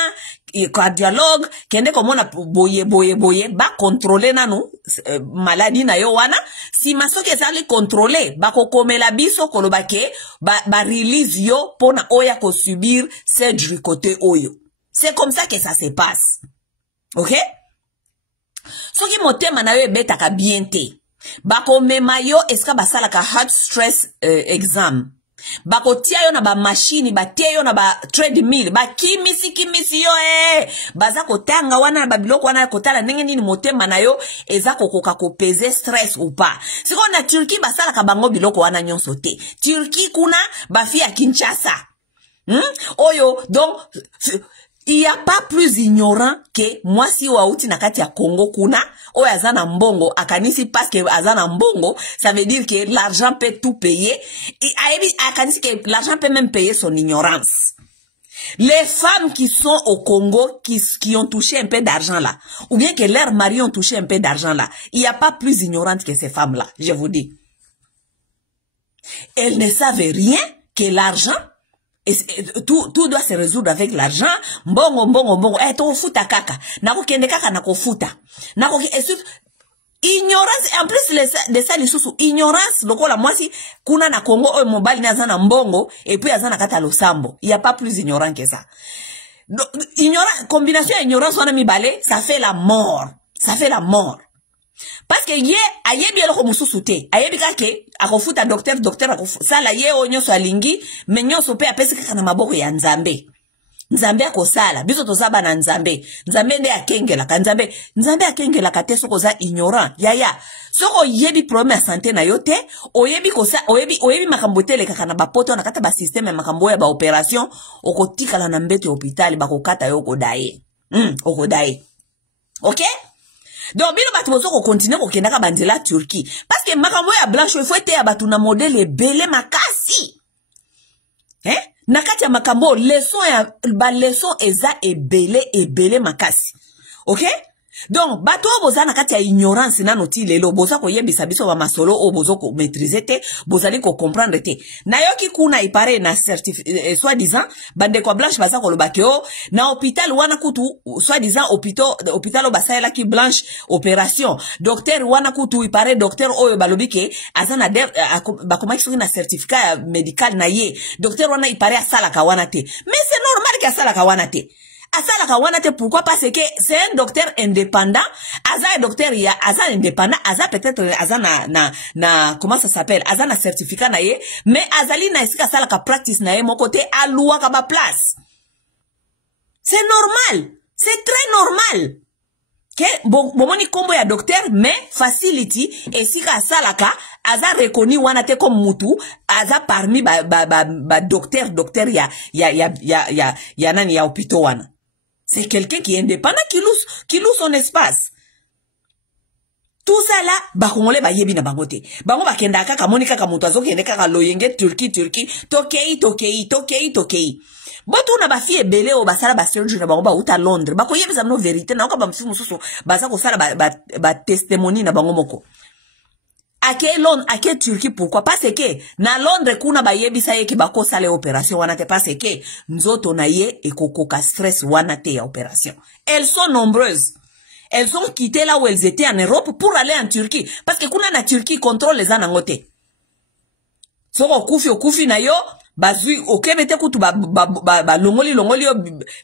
cardiologue, kende komona boye ba contrôler nanu maladie na yo wana. Si masoki ezali contrôler ba kokomela biso koloba ke ba release yo pona oya ko subir surgery côté oyo. C'est comme ça que ça se passe. OK? Soki motema na yo ebetaka bien te, bako mema yo eska basalaka heart stress exam. Bako tia yo na ba machine, ba tia yo na ba treadmill, ba kimisi yo baza kotanga wana ba biloko wana kotala ndenge nini motema na yo eza kokoka ko peser stress ou pas. Siko na Turquie basalaka bango biloko wana nyonso te. Turquie kuna ba fi ya Kinshasa. Oyo donc il n'y a pas plus ignorant que moi si wauti na kati ya Congo kuna o azana mbongo akanisi parce que azana mbongo ça veut dire que l'argent peut tout payer et akanisi que l'argent peut même payer son ignorance. Les femmes qui sont au Congo qui ont touché un peu d'argent là ou bien que leurs maris ont touché un peu d'argent là, il n'y a pas plus ignorante que ces femmes là, je vous dis. Elles ne savent rien que l'argent. Et tout doit se résoudre avec l'argent. Mbongo. To futa kaka. Nako kende kaka nako futa. Nako ignorance, en plus de ça lisusu ignorance lokola mwasi kuna na Congo o mobile na zana mbongo et puis azana kata losambo. Il y a pas plus ignorant que ça. Ignorance, combination ignorance wana mibale, ça fait la mort. Ça fait la mort. Parce que ye ayebi eloko mususu te, ayebi kake akofuta docteur akosala ye onyo so alingi menyoso pe apesi kaka na maboko ya Nzambe akosala biso tozaba na Nzambe nde akengela ka Nzambe akengela ka te soko za ignorant yaya soko yebi problème ya santé na yo te oyebi makambo tele kaka na bapoto na kata ba système makambo ya ba opération okotikala na mbete hôpital bakokata yo kodaye okodaye. OK? Donc bino batu bozo ko continuer ko kenda ka bandela Turquie parce que makambo ya blanche il faut ete ya batu na modèle belé makasi. Nakati ya makambo leçon eza ebele makasi. OK? Donc bato boza nakati ya ignorance na noti lelo boza ko yebisa biso ba masolo o bozo ko maîtriser te bozali ko comprendre te. Na yoki kuna ipare na soit disant bande ko blanche baza ko lobake o na hôpital wana kutu soit disant hôpital o basala ki blanche opération docteur wana kutu ipare docteur oyo balobike azana bakoma kisoki na certificat médical na ye docteur wana ipare asala ka wana te. Mais c'est normal que asala ka wana te. Asala kawanate, pourquoi? Parce que c'est un docteur indépendant. Aza docteur ya aza indépendant, aza peut-être aza na comment ça s'appelle? Aza na certificat na ye, mais azali na esika sala ka practice na ye mon côté alua ka ba place. C'est normal, c'est très normal. Que bomoni kombo ya docteur mais facility esika sala ka aza reconnu wanate comme mutu aza parmi ba docteur ya nani ya hôpital wana. C'est quelqu'un qui est indépendant, qui loue son espace. Tout ça là, bakongole ba yebi na bangote. Bango ba kenda kaka monika ka mutu azo kende kaka loyenge Turquie, tokei. Botu na ba fie belé o basala ba surgery na bango ba uta Londres. Bako yebi za no vérité na ba mfimu mususu baza ko sala ba testimony na bango moko. Ake Turquie, pourquoi? Parce que na Londres kuna ba yebisa ye ki bako sale opération wana te parce que nzoto na ye ekokoka stress wana te ya opération. Elles sont nombreuses. Elles ont quitté là où elles étaient en Europe pour aller en Turquie parce que kuna na Turquie contrôle les anangote. Soko kufi na yo bazui okebete kutu ba longoli yo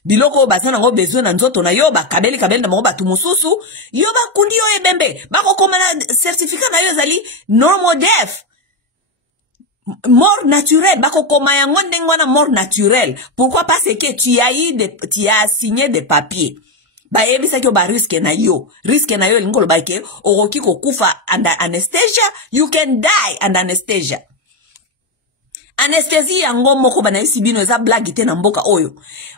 biloko bazana ngo besoin na nzoto na yo ba kabeli na mo batu mususu yo ba kundi yo ebembe ba ko koma na certificat na yo zali normal def Mort naturelle, bako koma yango ndengwana mort naturelle. Pourquoi? Parce que tu as signé des papiers. Ba ebisa ki ba risque na yo lingolo ba ke oroki ko kufa under anesthesia, you can die under anesthesia. Anesthésie yango moko bana isibino eza blague te na mboka oyo.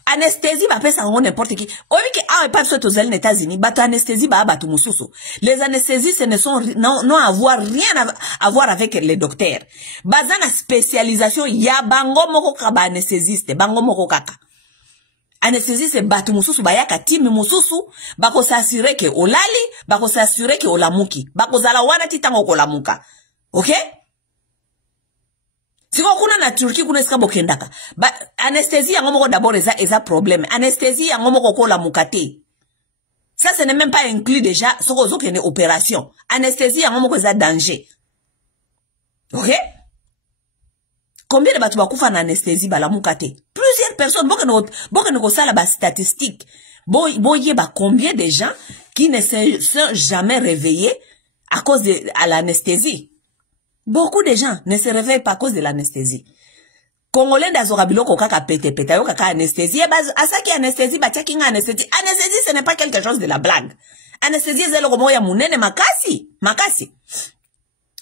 Anesthésie ba pesa ngo n'importe qui. Oyo ki a pas soit aux États-Unis, bato anesthésie ba batu mususu. Les anesthésistes ne sont non avoir rien à voir avec les docteurs. Bazana spécialisation ya bango moko ka ba anesthésiste, bango moko kaka. Anesthésiste batu mususu bayaka timi mususu bako s'assurer que olali, bako s'assurer que olamuki. Bako zala wana titango kolamuka. OK? Si vous avez na Turquie, vous n'êtes pas bokendaka. Anesthésie, d'abord, eza problème. Anesthésie, la mukate. Ça, ce n'est même pas inclus déjà, ce que vous opération. Anesthésie, eza danger. Ok? Combien de batu bakufa na anesthésie, la mukate? Plusieurs personnes, beaucoup sala ba statistique. Boye ba combien de gens qui ne se sont jamais réveillés à cause de l'anesthésie. Beaucoup de gens ne se réveillent pas à cause de l'anesthésie. Congolais d'azorabilo kaka pete yo kaka anesthésie. Asaki anesthésie, bachakinga anesthésie. Anesthésie, ce n'est pas quelque chose de la blague. Anesthésie, c'est le romo ya munene makasi. Makasi.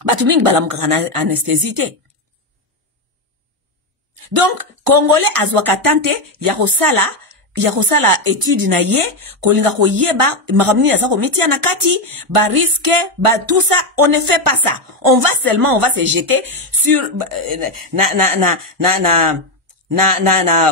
Batuming balamukaka anesthésie te. Donc, Congolais azwakatante ya kosala étude na ye kolinga koyeba makamini ya sako mitia na kati ba risque ba tout ça, on ne fait pas ça. On va se jeter sur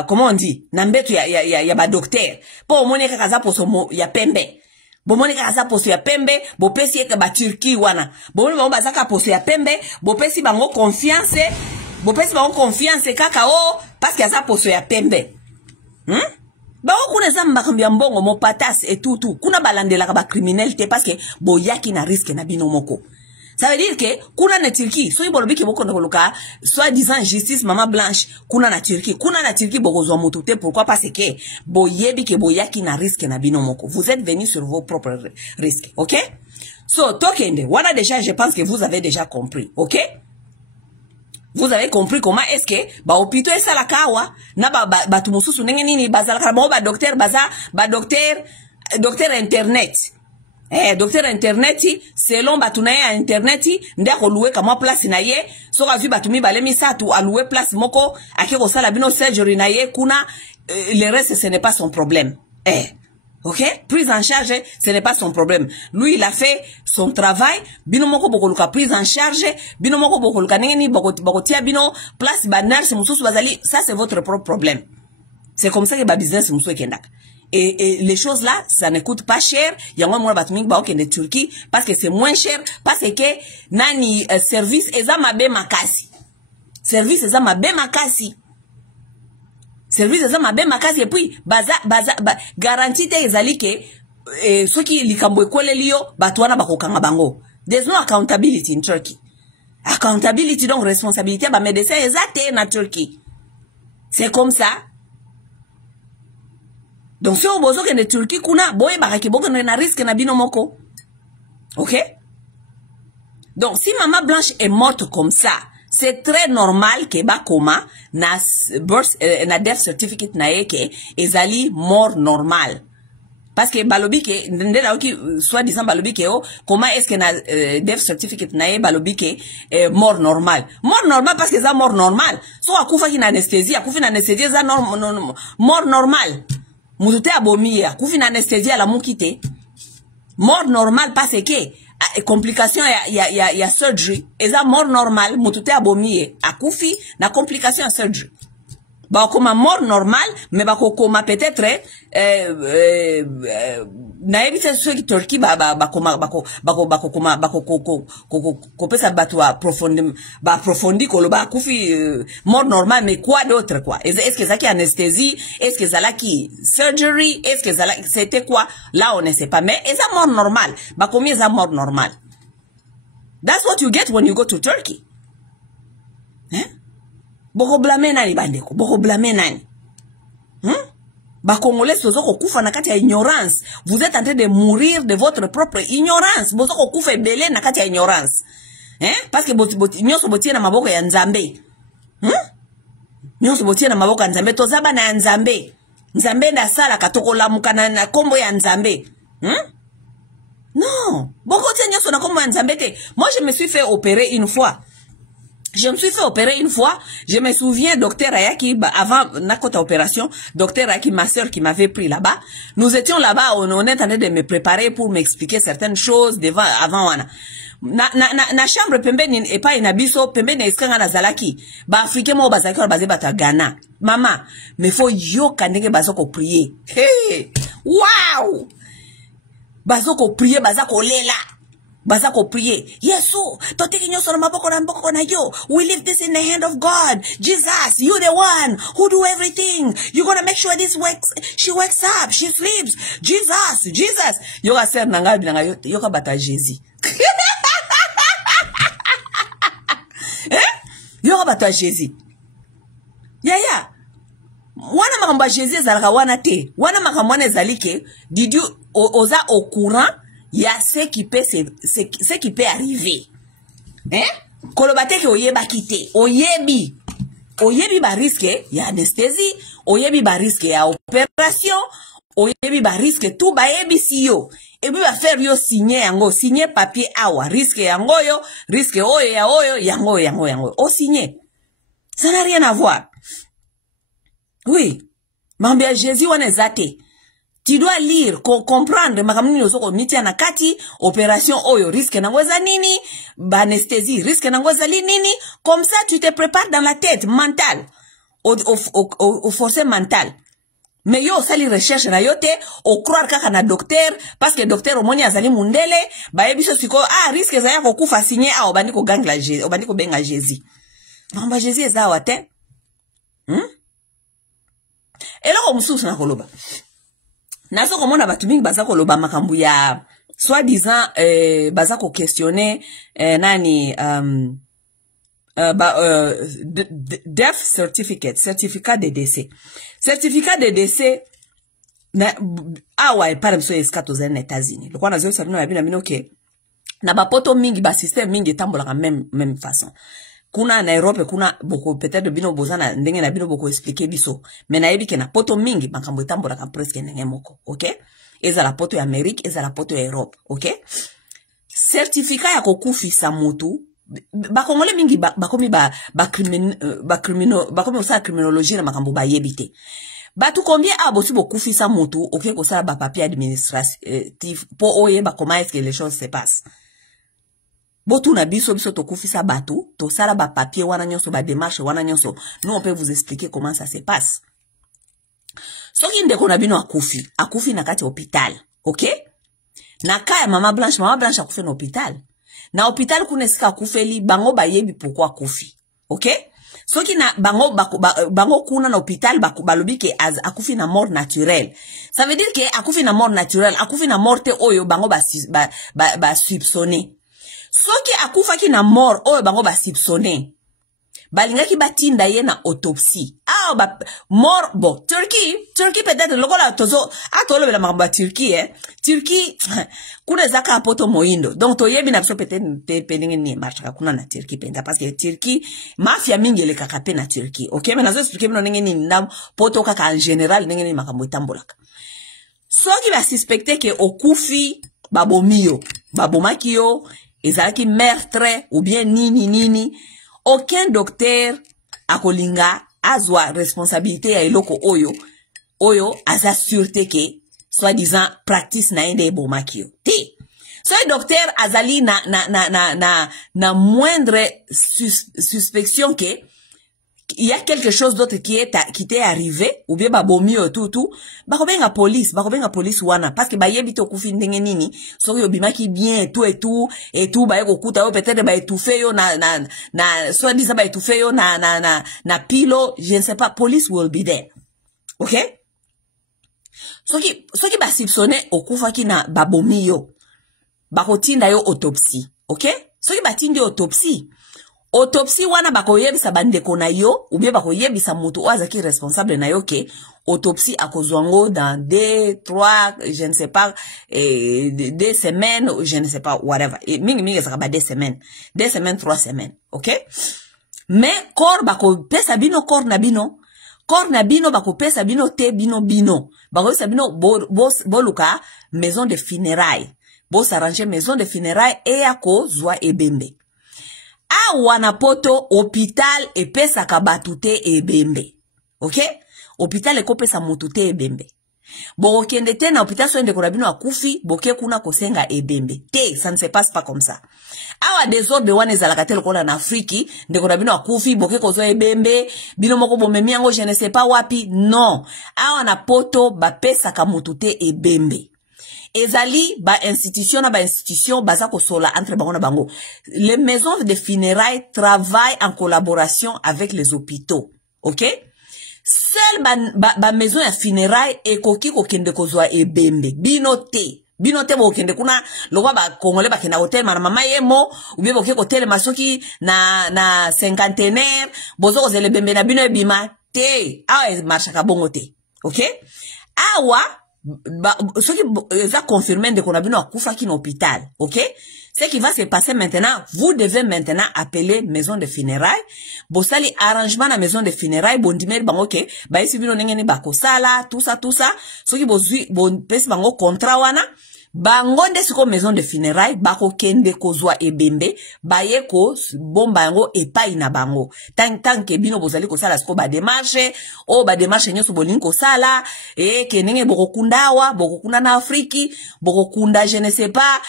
comment on dit na mbetu ya ba docteur po mone kaka za poso ya pembe. Bo mone kaka za poso ya pembe, bo pesi eka ba Turquie wana. Bo mone ba zaka poso ya pembe, bo pesi bango confiance, kaka parce qu'il y a za poso ya pembe. Ba kuna za mbakambia mbongo mo patas et tout. Kuna balandela ba criminel te parce que boyaki na risque na bino moko. Ça veut dire que kuna na Turquie, so ibolobi ke boko ndoloka, soit disant justice mama blanche, kuna na Turquie bokozwa moto te. Pourquoi? Parce que boyebi ke boyaki na risque na bino moko. Vous êtes venus sur vos propres risques, OK? So tokende, wana déjà je pense que vous avez déjà compris, OK? Vous avez compris comment est-ce que ba hôpitaux et salakawa na ba tumususu ndenge nini bazalaka ba docteur docteur internet. Docteur internet selon batuna ya internet ndako louer kama place na ye so ka vu batumi balemi satu a louer place moko akiko sala bino surgery na ye kuna le reste ce n'est pas son problème. OK? Prise en charge, ce n'est pas son problème. Lui, il a fait son travail. Bino moko bokoluka prise en charge. Bino moko bokoluka nini bokotia bino place ba nurse mususu bazali. Ça, c'est votre propre problème. C'est comme ça que ba business mususu kendak. Et les choses là, ça ne coûte pas cher. Yango mona batumik ba okende Turquie parce que c'est moins cher parce que nani service eza mabe makasi. Service eza mabe makasi. Service eza mabe makasi et puis baza garantie te ezali ke soki likambo ekoleli yo batwana bakokanga bango. There's no accountability in Turkey. Accountability donc responsabilité ba médecin ezate na Turkey. C'est comme ça. Donc si on bozo ke ne Turkey kuna boye baraki boko na risque na bino moko. OK? Donc si maman blanche est morte comme ça, c'est très normal que ba koma na birth na death certificate na yeke ezali mort normal. Parce que balobi ke ndela oki soit disant balobi ke comment est-ce que na death certificate na ye balobi ke mort normal. Mort normal parce que ça mort normal. So akufa ki na anesthésie, akufi na anesthésie za mort normal. Mutute abomi akufi na anesthésie la mukite. Mort normal parce que complication ya surgery eza mort normal mutute abomi akufi na complication ya surgery. Ba koma mort normal mais ba koma peut-être na ebisa ceux qui Turquie ba koma pesa batu approfondi ko ba kufi mort normal mais quoi d'autre quoi? Est-ce que ça qui anesthésie, est-ce que ça là qui surgery, est-ce que ça là c'était quoi? Là on ne sait pas mais est ça mort normal ba combien ça mort normal? That's what you get when you go to Turkey. Boko blâmer nani bandeko? Boko blâmer nani? Ba Congolais sozoko kufa na kati ya ignorance. Vous êtes en train de mourir de votre propre ignorance. Bozoko kufa belé na kati ya ignorance. Parce que nyoso botie na maboko ya Nzambe. nyonso botie na maboko ya nzambe tozaba na nzambe nzambe nda sala katokolamuka na kombo ya nzambe non boko tie nyonso na kombo ya nzambe te. Moi je me suis fait opérer une fois. Je me souviens, docteur Ayaki, avant notre opération, docteur Ayaki, ma soeur qui m'avait pris là-bas, nous étions là-bas, on est en train de me préparer pour m'expliquer certaines choses avant wana. Na chambre pembeni et pas inabiso pembeni eskanga na zalaki ba africain mo bazaki or bazé bata Ghana mama mais faut yo kandenge bazoko prier hey wow bazoko prier bazako lela bazako prier yesu to take nyoso na maboko na yo we leave this in the hand of God. Jesus, you the one who do everything. You gonna make sure this works. She wakes up, she sleeps. Jesus yo ga ser nanga binanga yo ka bata Jésus yo ka bata Jésus ya wana makamba Jésus zalaka wana te wana makamwana zalike did you oza au courant ya ce qui peut arriver kolobate ke oyeba kite oyebi ba risque ya anesthésie oyebi ba risque ya opération oyebi ba risque tout ba yebi si yo et puis va faire yo signer papier awa risque yango yo risque oyo ya oyo yango o signer. Ça n'a rien à voir. Oui mambia Jésus wana zate. Tu dois lire, comprendre makamuni yosoko mitia na kati opération oyo risque nangweza nini ba anesthésie risque nangweza nini comme ça tu te prépares dans la tête mentale au forcé mental. Mais yo sali recherche na yote au croire kaka na docteur parce que docteur omoni azali mundele ba yebiso siko risque za yako kufa signer obandi ko gangla Jésus obandi ko benga Jésus. Mamba Jésus eza wate eloko mususu na koloba nazo komona batu mingi bazako loba makambu ya soi-disant bazako questionner nani death certificat de décès na awa e para mso eskato za na États-Unis lokwa na zo sabino ya bina minoke na bapoto mingi ba système mingi tambola même façon kuna na Europe kuna boko peut-être bino bozana ndenge na bino boko expliquer biso mais na yebi ke na poto mingi makambo tambola ka presque ndenge moko okay eza la poto ya Amérique eza la poto ya Europe okay certificat ya kokufisa mutu bakongole mingi bakomi bakomi osa criminologie na makambo ba yebite batu combien abosi bokufisa mutu okay ko sala ba papier administratif po oyeba comment est-ce que les choses se passent. Botu na biso to kufisa batu to sala ba papier wana nyonso ba démarche wana nyonso nous on peut vous expliquer comment ça se passe. Soki ndeko na bino akufi na kati hôpital okay na kaya mama blanche akufi na hôpital na hôpital kunesika akufeli bango bayebi pourquoi akufi okay soki na bango kuna na hôpital balobi ke akufi na mort naturelle ça veut dire que akufi na mort naturelle akufi na morte oyo bango ba soupçonner. Soki akufa ki na mort oyo bango ba soupçonner balingaki batinda ye na autopsie mort bon Turquie peut-être lokola tozo atolo bela makambo ya Turquie kuna zaka poto moindo donc toyebi na biso peut-être pendenge ni marcha kuna na Turquie penda parce que Turquie mafia mingi le kakape na Turquie okay mais nazo expliquer bino ndenge ni ndam poto kaka en général ndenge ni makambo tambolaka soki ba suspecter ke okufi babomaki yo ezalaki meurtre ou bien nini aucun docteur akolinga azwa responsabilité ya eloko oyo aza sûreté ke soi-disant practice na ende bomaki yo te so docteur azali na moindre suspicion que il y a quelque chose d'autre qui t'est arrivé ou bien babomi tout bakobenga police wana parce que bayebi to kufi ndenge nini so yo bimaki bien et tout bayeko kuta yo peut-être ba étouffer yo na soit disant ba étouffer yo na pilo je ne sais pas police will be there okay soki ba soupçonner okufa ki na babomi yo bakotinda yo autopsie okay soki batindi autopsie wana bakoyebisa bandeko na yo ou bien bakoyebisa mutu oazaki responsable na yo ke autopsie akozwango dans 2, 3 je ne sais pas 2 semaines je ne sais pas whatever mingi saka ba 2 semaines 3 semaines okay mais corps bako pesa bino corps na bino bako pesa bino te bino bako pesa bino boluka maison de funérailles bo s'arranger maison de funérailles e yako zwa ebembe awa na poto hôpital e pesa kabatu te ebembe ok hôpital e ko pesa mutu te ebembe bo kende te na hôpital so ndeko na bino akufi boke kuna kosenga ebembe te ça ne se passe pas comme ça awa désordre wana ezalaka te lokola na Afriki ndeko na bino akufi boke kozwa ebembe bino moko bomemi yango je ne sais pas wapi non awa na poto bapesaka mutu te ebembe ezali ba institution baza kosola entre bango na bango les maisons de funérailles travaillent en collaboration avec les hôpitaux ok seul ba maison ya funérailles ekoki kokende kozwa ebembe bino te bokende kuna lokwa ba congolais bakenda hotel na mama yemo ubie boke hotel masoki na cinquantenaire bozo kozele bembe na bino ebima te awa marchaka bongo te ok awa ce qui va confirmer de qu'on a besoin de faire hôpital, ok? Ce qui va se passer maintenant, vous devez maintenant appeler maison de funérailles. Bosali arrangement na maison de funérailles, bon dimer bango ok, ba isi bino nengeni bako sala, tout ça. Ce qui bon pesi bango contrat wana. Bango nde siko maison de funérailles bako kende kozwa ebembe baye ko bomba yango epai na bango tant que bino bozali ko sala siko ba démarche nyoso bolingi ko sala kenenge bokokunda na Afriki bokokunda je ne sais pas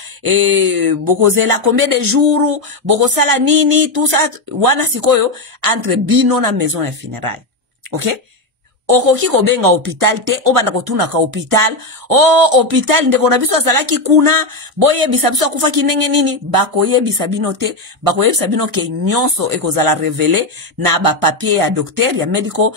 bokozela combien de jours bokosala nini tout ça wana sikoyo entre bino na maison de funérailles ok okoki kobenga hôpital te obanda kotuna ka hôpital hôpital ndeko na biso azalaki kuna boyebisa biso akufa kinenge nini bakoyebisa bino te bakoyebisa bino ke nyonso ekozala révélé na ba papier ya docteur ya medical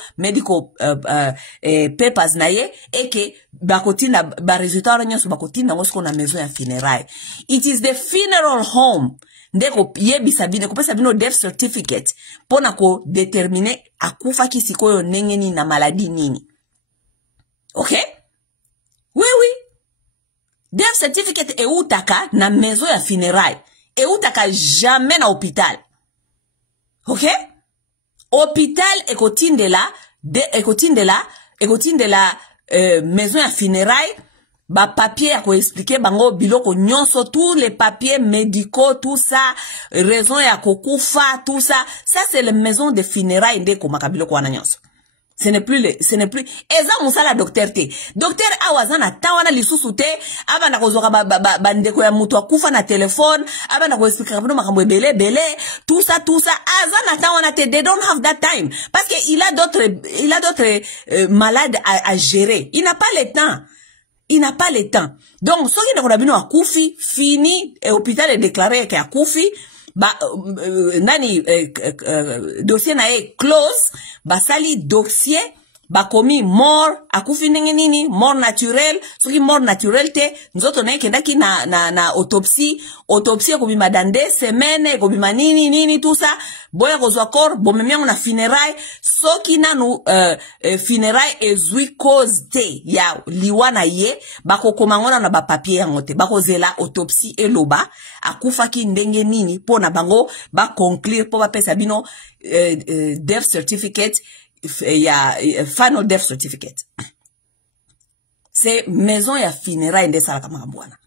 papers na ye eke bakotinda ba résultat nyonso bakotinda ngosiko na maison ya funérailles it is the funeral home ndeko yebisa bino kopesa bino death certificate pona ko déterminer akufa kisikoyo nengeni na maladie nini ok oui death certificate eutaka na maison ya funérailles eutaka jamais na hôpital ok hôpital ekotindela maison ya funérailles ba papier ya ko expliquer bango biloko nyonso tous les papiers médicaux tout ça raison ya kokufa tout ça c'est les maisons de funérailles ndeko makabiloko wana nyonso ce n'est plus eza musala docteur te docteur awazana tawana lisusu te abanda kozoka bandeko ya mutu akufa na téléphone abanda ko expliquer bino makambo ebele tout ça azana tawana te they don't have that time parce que il a d'autres malades à gérer il n'a pas le temps. Donc, ce qui est bino akufi, fini, et hôpital est déclaré qu'il akufi, dossier na close, sali dossier, commis mort, akufi nini, mort naturelle, ce qui mort naturelle te, nous autres kendaki na autopsie kobima dans 2 semaines, kobima nini, tout ça, boya kozwa corps, bomemiango na funérailles, soki nanu funérailles ezui cause te ya liwana ye, bakokoma na ba papier yango te, bakozela autopsie eloba, akufaki ndenge nini, po na bango, conclure po pesa bino death certificate, ya final death certificate. C'est maison ya funérailles nde sala kama bwana.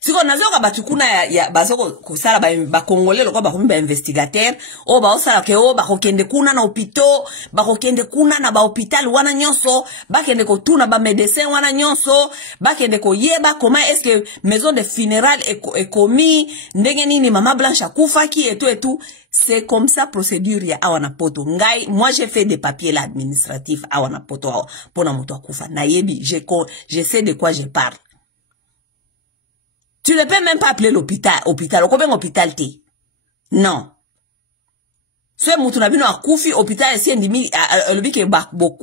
Siko nazoka batukuna ya bazoko kusala ba congolais lokwa bakomi ba investigateur o ba osala ke o bakokende kuna na hôpital bakokende kuna na ba hôpital wana nyonso bakende ko tuna ba médecin wana nyonso bakende ko yeba comment est-ce que maison de funérailles est commis ndenge nini mama Blanche akufaki et tout c'est comme ça procédure ya awana poto ngai moi j'ai fait des papiers là administratifs awana poto pona moto akufa na yebi je sais de quoi je parle. Tu ne peux même pas appeler l'hôpital. Combien hôpital t'es? Non. Soit moutou na bino akufi, hôpital si ndimi lobi ke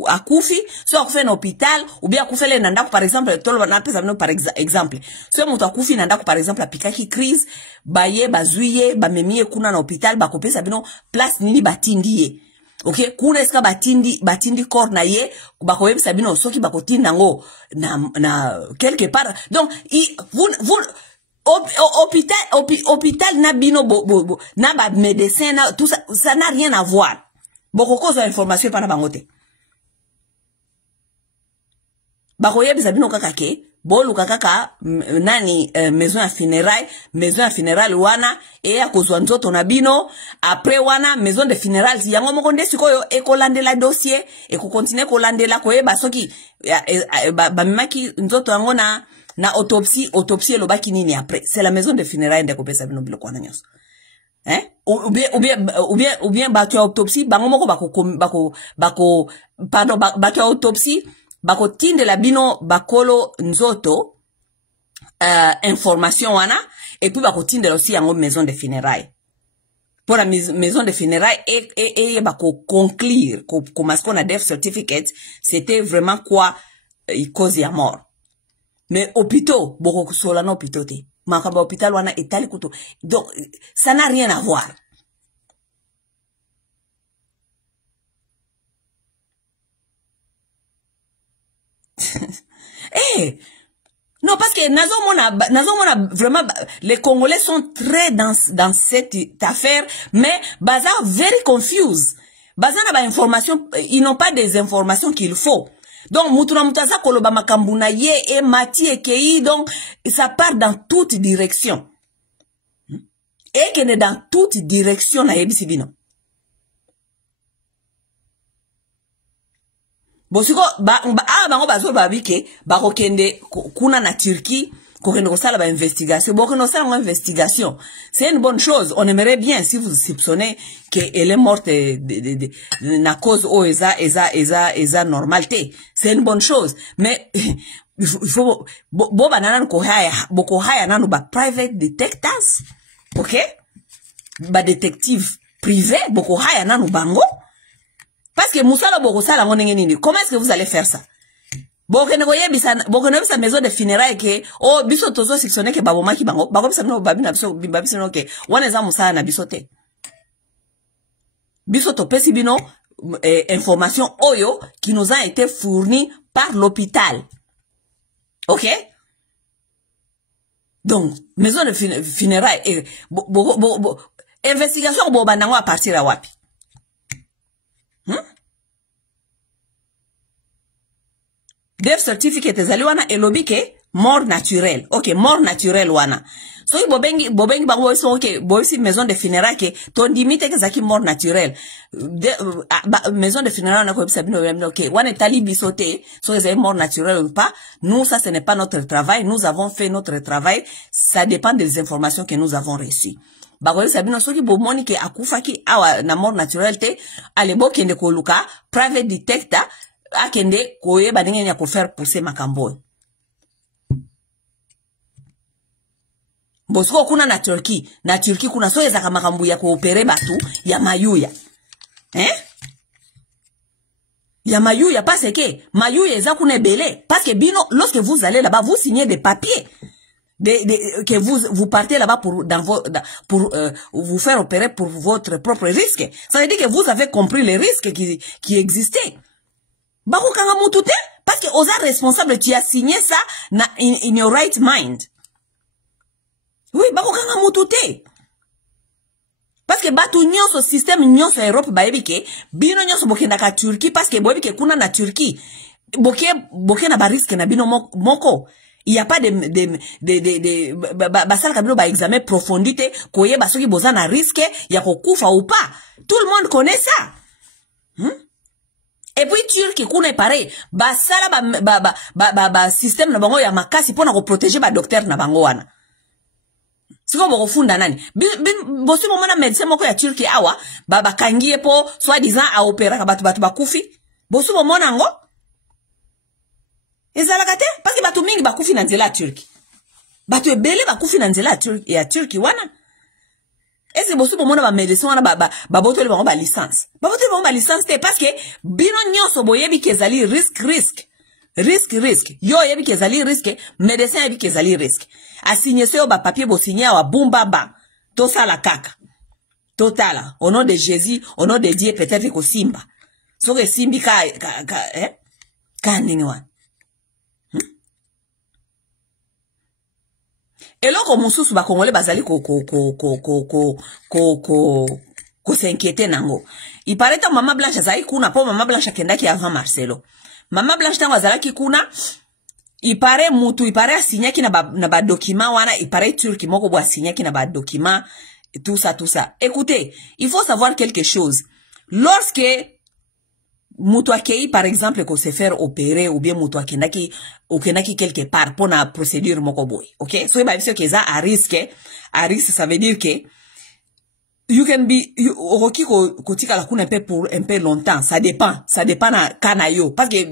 akufi, soit akufi un hôpital ou bien akufi le nandako par exemple, tolo na pesa bino par exemple. Soit moutou akufi nandako par exemple apikaki crise, baye bazuye, bamemiye kuna na hôpital, bakopesa bino place nini batindiye. Ok, kuna eska batindi corps na ye, bakoyebisa bino soki bakotinda ngo na quelque part. Donc vous hôpital na bino na ba médecin na tout ça, ça n'a rien à voir. Boko za information pa na bangote. Bako yebisa bino kaka ke bolu kaka nani maison à funérailles wana e akozwa nzoto na bino après wana maison de funérailles yango moko nde sikoyo ekolandela dossier ekokontinue kolandela koyeba soki bamemaki nzoto yango na autopsie elobaki nini après. C'est la maison de funérailles ndeko pesa bino biloko wana nyonso. Hein? Ou bien bato ya autopsie bango moko bato ya autopsie bako tindela bino bakolo nzoto information wana et puis bako tindela aussi yango maison de funérailles. Pour la maison de funérailles et bako conclure comme ce qu'on a death certificate, c'était vraiment quoi cause ya mort. Mais hôpitaux boko sola na hôpitaux te. Makaba hôpital wana etali kuto. Donc ça n'a rien à voir. Eh, non, parce que nazomona vraiment, les Congolais sont très dans cette affaire, mais baza very confused. Baza na ba information, ils n'ont pas des informations qu'il faut. Donc, mutuna mutaza koloba makambuna ye et mati et kei, donc, ça part dans toute direction. Et qu'il est dans toute direction na yebisi bino. Bosiko bango bazo babike bako kende kuna na Turquie kokende kosala ba investigation boko no sala investigation. C'est une bonne chose. On aimerait bien si vous soupçonnez qu'elle est morte na cause eza normalité. C'est une bonne chose. Mais il faut bo banana ko haya boko haya nanu ba private detectives. OK? Ba détective privé boko haya nanu bango. Parce que Moussala Bokosala nini. Comment est-ce que vous allez faire ça? Bokeneboye bisa maison de funérailles que oh biso tozo sectionné que babomaki bango bako bisa no babina biso bimbabisa no ke wana za musala na bisote. Biso to pesi bino information oyo qui nous a été fournie par l'hôpital. OK? Donc maison de funérailles investigation bo bandango à partir à wapi? Death certificate ezali wana elobi ke mort naturelle. OK, mort naturelle wana. So bobengi bango so OK, boisi maison de funérailles ke ton limite ke zaki mort naturelle. Maison de funérailles na ko bisa bino OK, wana tali bisote, so ezali mort naturelle ou pas. Nous ça ce n'est pas notre travail, nous avons fait notre travail, ça dépend des informations que nous avons reçues. Bagoye sabino soki bomoni ke akufaki awa na mort naturelle te alebo kende ko luka private detector akende koye baninge nya ko faire pousser makambo. Bosiko kuna na Turquie kuna so ezaka makambo ya ko opérer batu ya mayuya. Ya mayuya parce que mayuya eza kuna belé parce que bino lorsque vous allez là-bas vous signez des papiers. Que vous partez là-bas pour vous faire opérer pour votre propre risque. Ça veut dire que vous avez compris les risques qui existaient. Bako kanga mutute parce que osa responsable tu as signé ça in your right mind. Oui, bako kanga mutute. Parce que batu nyonso système nyonso Europe baebi ke bino nyonso bokenda ka Turquie parce que boebi ke kuna na Turquie boke na ba risque na bino moko. Il n'y a pas basal kabilo ba examen profondité koye basoki boza na risque ya kokufa ou pas. Tout le monde connaît ça. Et puis Turquie kuna pareil basala ba système na bango ya makasi pona ko protéger ba docteur na bango wana. Siko boko funda nani bosi momona médecin moko ya Turquie awa ba kangie po soi-disant a opérer ka batu bakufi bosi momona ngo ezalakate parce que batu mingi bakufi na nzela ya Turquie. Batu ebele bakufi na nzela ya Turquie wana. Ese bosu bomona ba médecin wana ba botole bango ba licence. Ba botole bango ba licence te parce que bino nyonso boyebi kezali risque. Yo yebi kezali risque, médecin yebi kezali risque. A signer so ba papier bo signer wa bumbaba. To sala kaka. Totala, au nom de Jésus, au nom de Dieu peut-être ko simba. So ke simbi ka nini wana. eloko mosusu ba congolais bazali ko s'inquiéter nango. Il paraît que Maman Blanche azali kuna po Maman Blanche akendaki avant Marcelo. Maman Blanche tango azalaki kuna, il paraît mutu, il paraît asignaki na ba document wana, il paraît turki moko bo asignaki na ba document, tout ça. Écoutez, il faut savoir quelque chose. Lorsque mutu akei, par exemple, qu'on se faire opérer, ou bien mutu akendaki quelque part, pour na procédure moko boy, ok? So, il y a à risque, ça veut dire que, you can be, oroki ko tika la kuna pour un peu longtemps, ça dépend na kana yo, parce que,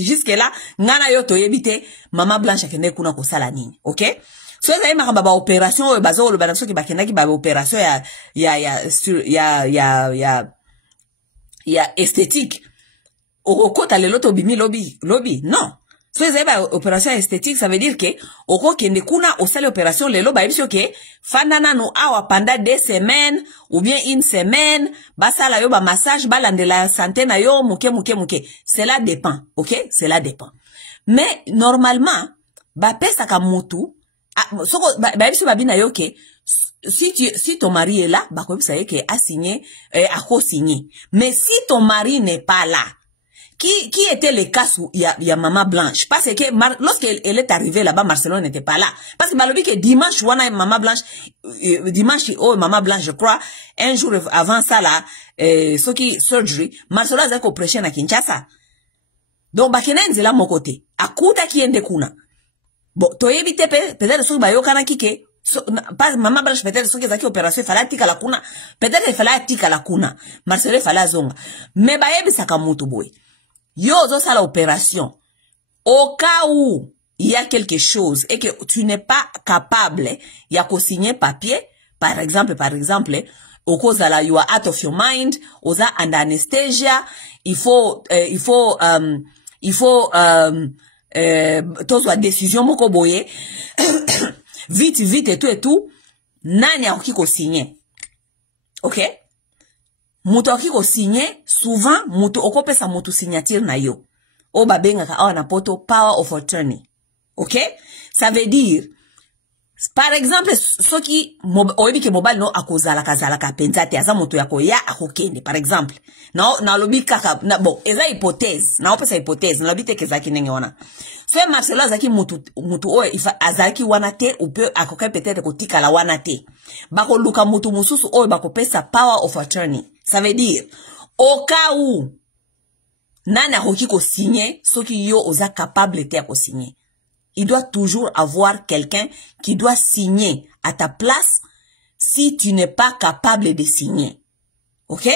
jusque là, ngana yo to yebite, Maman Blanche akende kuna ko sala nini, ok? So, ça y est, ba opération, bazo, le balaso ki bakendaki ba opération ya esthétique. Oko talelo to bimi lobby, non. So, ils avaient opération esthétique, ça veut dire que, oko kende kuna, au salle opération, lelo, ba ebisyo ke, fandana no awa pendant 2 semaines, ou bien 1 semaine, basa la yo, ba massage, ba lande la santé na yo, mouke. Cela dépend, ok? Cela dépend. Mais, normalement, ba pesa ka mutu, soko, ba ebisyo ba bina yo ke, si ton mari est là, ba ko ebisyo ke, a signé, a co-signé. Mais si ton mari n'est pas là, qui était le cas où il y a Maman Blanche? Parce que lorsqu'elle est arrivée là-bas, Marcelo n'était pas là. Parce que Balobi que dimanche, Maman Blanche, Maman Blanche, je crois, un jour avant ça là, surgery, Marcelo a zako prêché na Kinshasa. Donc, bakena nzela mon côté. Akuta ki ende kuna. Bon, to éviter peut-être so bayo kana kike. Pas Maman Blanche peut-être so kezaki opération fallait tika la kuna. Peut-être il fallait tika la kuna. Marcelo fallait zonga. Mais bayebi sakamutu boy. Yo, ça l'opération. Au cas où il y a quelque chose et que tu n'es pas capable, il y a qu'au signer papier, par exemple, au cause de la you are out of your mind, aux and anesthesia, il faut, toi, décision, moko boye, vite, et tout, nani a qui ko signer. Ok? Mutu ko signé, souvent, mutu okope sa mutu signature na yo. O babenga ka awa na poto power of attorney. Ok? Ça veut dire, par exemple, soki, oebi ke mobile no akozala ka penzate, aza mutu yako ya akokende, par exemple. Na lobi kaka, bon, eza hypothèse, na opesa hypothèse, na lobi teke zaki nenge wana. So Marcelo azaki mutu oe, azaki wana te, ou peut akoke peut-être kotika la wana te. Bako luka mutu mususu oe bako pesa power of attorney. Ça veut dire, au cas où, nana hoki ko signer, ce qui yo osa capable te ko signer. Il doit toujours avoir quelqu'un qui doit signer à ta place si tu n'es pas capable de signer. Ok?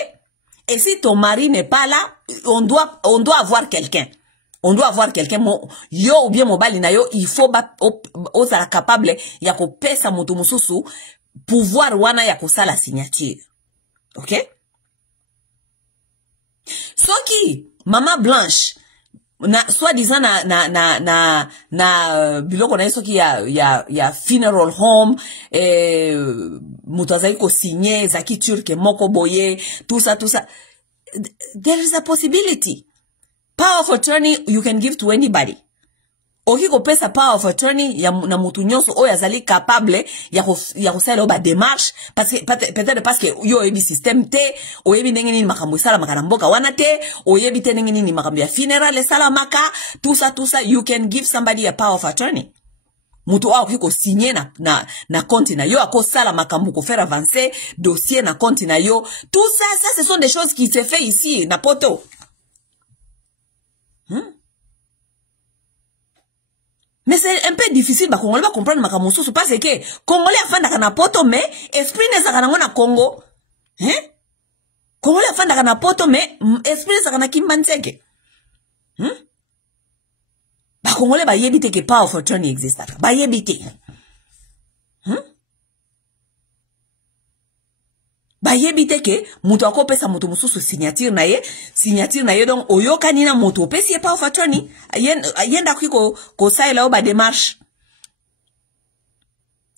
Et si ton mari n'est pas là, on doit avoir quelqu'un. On doit avoir quelqu'un, yo ou bien mobile na yo, il faut osa capable ya ko pesa mutu mususu pouvoir wana ya ko sala signature. Ok? Soki Maman Blanche soi-disant biloko na soki ya funeral home mutazai ko signer zaki turke moko boye tout ça there is a possibility. Power of attorney you can give to anybody. Oki ko pesa power of attorney ya na mutu nyonso oyo azali capable ya kosala ba démarche peut-être parce que yo ebi système te oyebi ndenge nini makambo sala makana mboka wana te oyebi te ndenge nini makambo ya funeral sala maka tout ça you can give somebody a power of attorney. Mutu oki ko signer na compte na yo akosala makambo ko faire avancer dossier na compte na yo tout ça ce sont des choses qui se fait ici na poto. Mais c'est un peu difficile, bah, Congolais va comprendre ma kamosusu, parce que, Congolais a fait na poto, mais, esprit ne sakana na Congo. Hein? Congolais a fait na poto, mais, esprit ne sakana kimbanseke. Bah, Congolais va yebite que power of attorney existe. Bah, yebite. Ba yebite ke, mutu akopesa mutu mususu signature na ye, donc, oyoka nina mutu opesi ye power of attorney, yenda ko saela o ba démarche.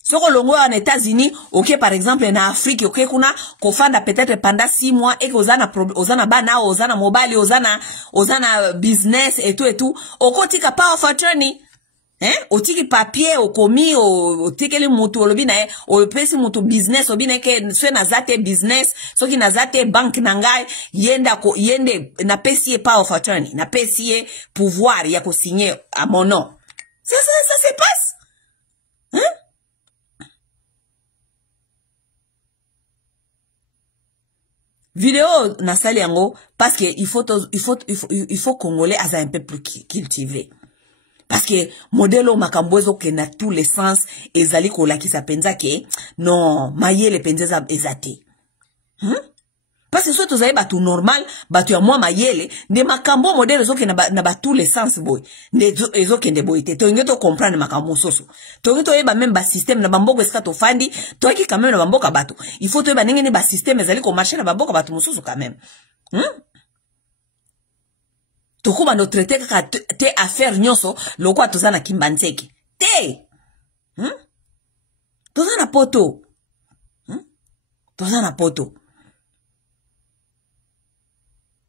Soko longo en États-Unis, ok, par exemple, na Afrique, ok, kuna, ko fanda peut-être pendant 6 mois, et ozana bana, ozana mobile, ozana business, et tout, oko tika power of attorney. Otiki papier okomi otikeli mutu olobi na opesi mutu business obine ke so na zate business soki na zate bank na ngai yende na pesi power of attorney na pesi pouvoir ya ko signer à mon nom. Ça se passe. Vidéo na sali yango parce que il faut Congolais asa un peu plus cultivé. Parce que modèle makambozo ke na tous les sens ezali ko lakisa penza ke non mayele penza ezate. Parce que soit tozaye batu normal batu ya moi mayele de makambo modèle zo ke na ba tous les sens boy. Ne ezo ke de boy te. To ngeto comprendre makambo soso. To ngeto yeba même ba système na bamboko eska to fandi to ki quand même na bamboka batu. Il faut to yeba ngene ba système ezali ko marcher na bamboka batu musoso quand même. Tokuba no traité kaka te affaire nyonso lokwa tozana kimbanzeki te tozana poto tozana poto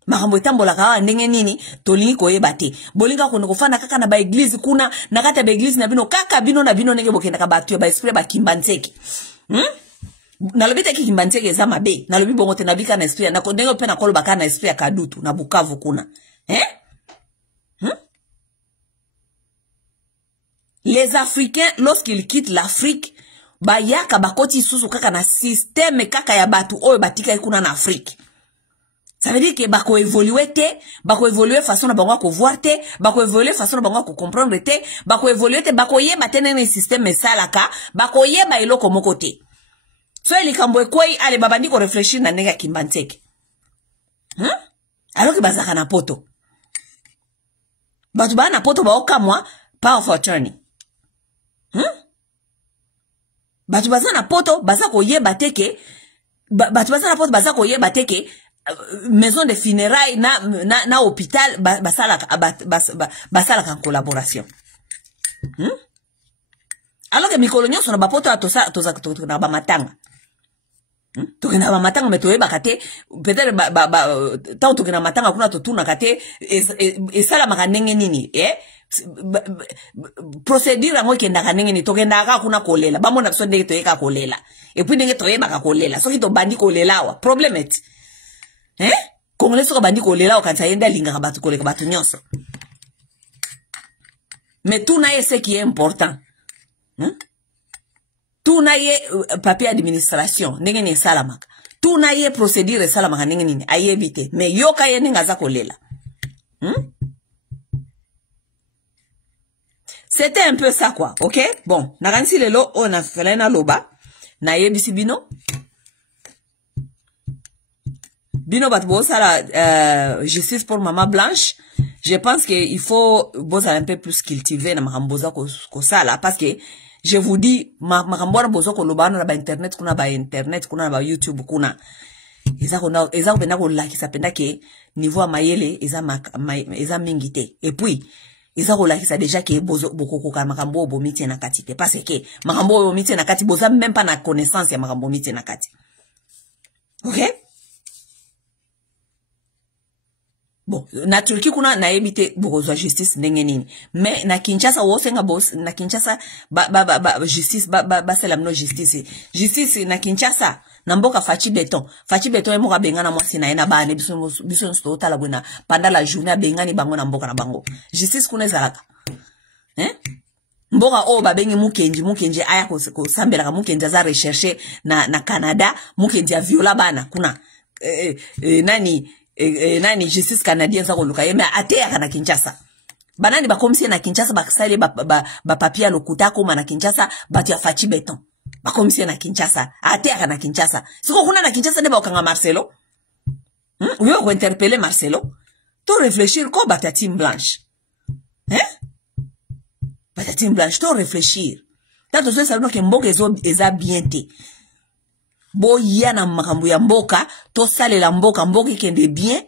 makambo etambola kawa ndenge nini tolingi koyeba te bolinga kono kofana kaka na ba église kuna na kata ba église na bino kaka bino na bino ndenge bokenda ka batu ba esprit ba kimbanzeki nalobi te kimbanzeki eza mabe nalobi bongo te nabika na esprit na ndenge pe na koloba kana esprit ya Kadutu na Bukavu kuna Les Africains, lorsqu'ils quittent l'Afrique, bayaka bakoti susu kaka na système kaka ya batu oyo batika ikuna na Afrique. Ça veut dire que bako évoluer te, bako évoluer façon na bango ko voir te, bako évoluer façon na bango ko comprendre te, bako évoluer te, bako yeba tene na système salaka, bako yeba eloko moko te. So elikambo ekwei ale babandi ko réfléchir na ndenge kimbanzeki. Alors que bazaka na poto. Batu ba na poto ba okamwa power of attorney. Batu baza na poto baza ko yeba teke batu baza na poto baza ko yeba teke maison de funérailles na hôpital basala en collaboration. Alors que mikolo nyonso na bapoto toza na ba matanga. Tokena ba matanga metoye bakate peut-être tant tokena matanga kuna totuna kate esala makandenge nini procédure yango kendaka ndenge ni tokendaka kuna kolela bamona biso ndenge toyeka kolela et puis ndenge toyebaka kolela soki to bandi kolela wa problème eti Congolais soka bandi kolela wa kanisa yenda lingaka batu koleka batu nyonso mais tout na ce qui est important tout na papier administration ndenge ni salamaka tout na procédure salamaka ndenge nini ayebite mais yoka ye ndenge aza kolela C'était un peu ça quoi, ok? Bon, naransi lelo on a fait na loba na yebisi bino. Bino batbo sala justice pour maman Blanche. Je pense que il faut boza un peu plus cultiver na makamboza ko sala parce que je vous dis makamboza boza ko loba na ba internet kuna na ba YouTube kuna. Eza bena ko like ça penda ke niveau mayele eza mingite et puis Isa kolakisa déjà que boko ka makambo bomiti na kati te parce que makambo bomiti na kati boza même pas na connaissance ya makambo bomiti na kati. OK? Bon, na Turquie kuna na ebite boko za justice ndenge nini. Mais na Kinshasa wosenga boss na Kinshasa justice sela mno justice. Justice na Kinshasa na mboka Fachi Beton emo bengana mwasi na ena bane biso sto tala bwana pendant la journée bengani bango na mboka na bango justice kuna ezalaka mboka o babengi mukenji aya ko sambela ka mukenji za rechercher na Canada mukenji a viola bana kuna nani justice canadienne za ko luka yeme atea kana Kinshasa banani bakomisi na Kinshasa bakasale ba papier lokuta koma na Kinshasa batu ya Fachi Beton bakomisi na Kinshasa atea na Kinshasa siko kuna na Kinshasa neba okanga Marcelo uyo ko interpeller Marcelo to réfléchir ko batatim blanche batatim blanche to réfléchir tanto sasa no ke mboka eza bien te boya na makambo ya mboka to salela mboka ikende bien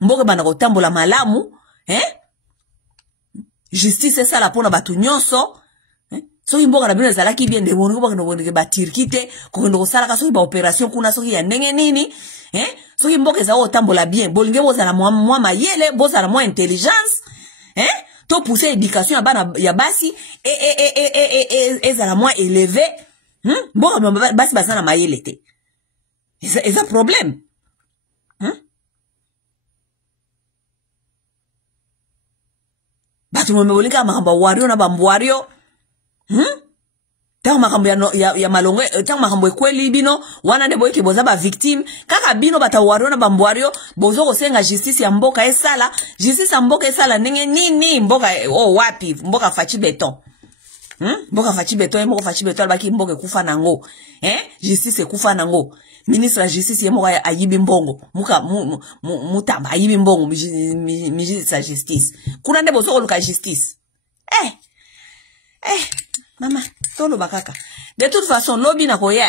mboka bana ko tambola malamu justice sala pona batu nyonso so imboka na bino ezalaki bien de bongo bano ba Turquie ko ndo sala ka so ba opération kuna so ya ndenge nini so imboka za otambola bien bolinge bozala mwa mayele bozala mwa intelligence to pousser éducation ya basi ezala moins élevé bon basi basa na mayele te eza problème bato momebolika makambo wario na bambwario tango makambo ya malongo tango makambo ekweli bino wana nde boyeke boza ba victime kaka bino batawario na bambwario bozo kosenga justice ya mboka esala justice ya mboka esala ndenge nini mboka wapi mboka fachi beton mboka fachi beton mboka fachi beton baki mboka ekufa nango justice ekufa nango ministre ya justice yemoko ayibi mbongo mutamba ayibi mbongo ministre ya justice kuna nde bozo koluka justice mama tolo bakaka de toute façon lobi na koya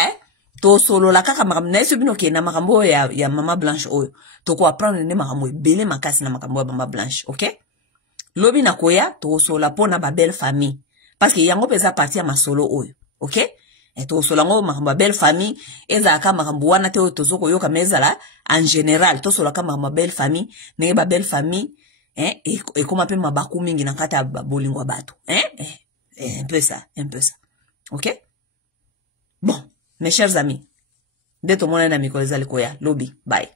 to solo la kaka makambo na yeso bino ke na makambo ya mama Blanche oyo to ko apprendre ne makambo ebele makasi na makambo ya mama Blanche okay lobi na koya to solo pona ba belle famille parce que yango pesa partie ya masolo oyo okay to solo ngo makambo belle famille eza aka makambo wana te to zoko yoka mezala en général to solo aka makambo belle famille ne ba belle famille et comme appelle mabaku mingi na kata bolingo bato un peu ça. Ok? Bon, mes chers amis, dès tout le monde est ami, lobby. Bye.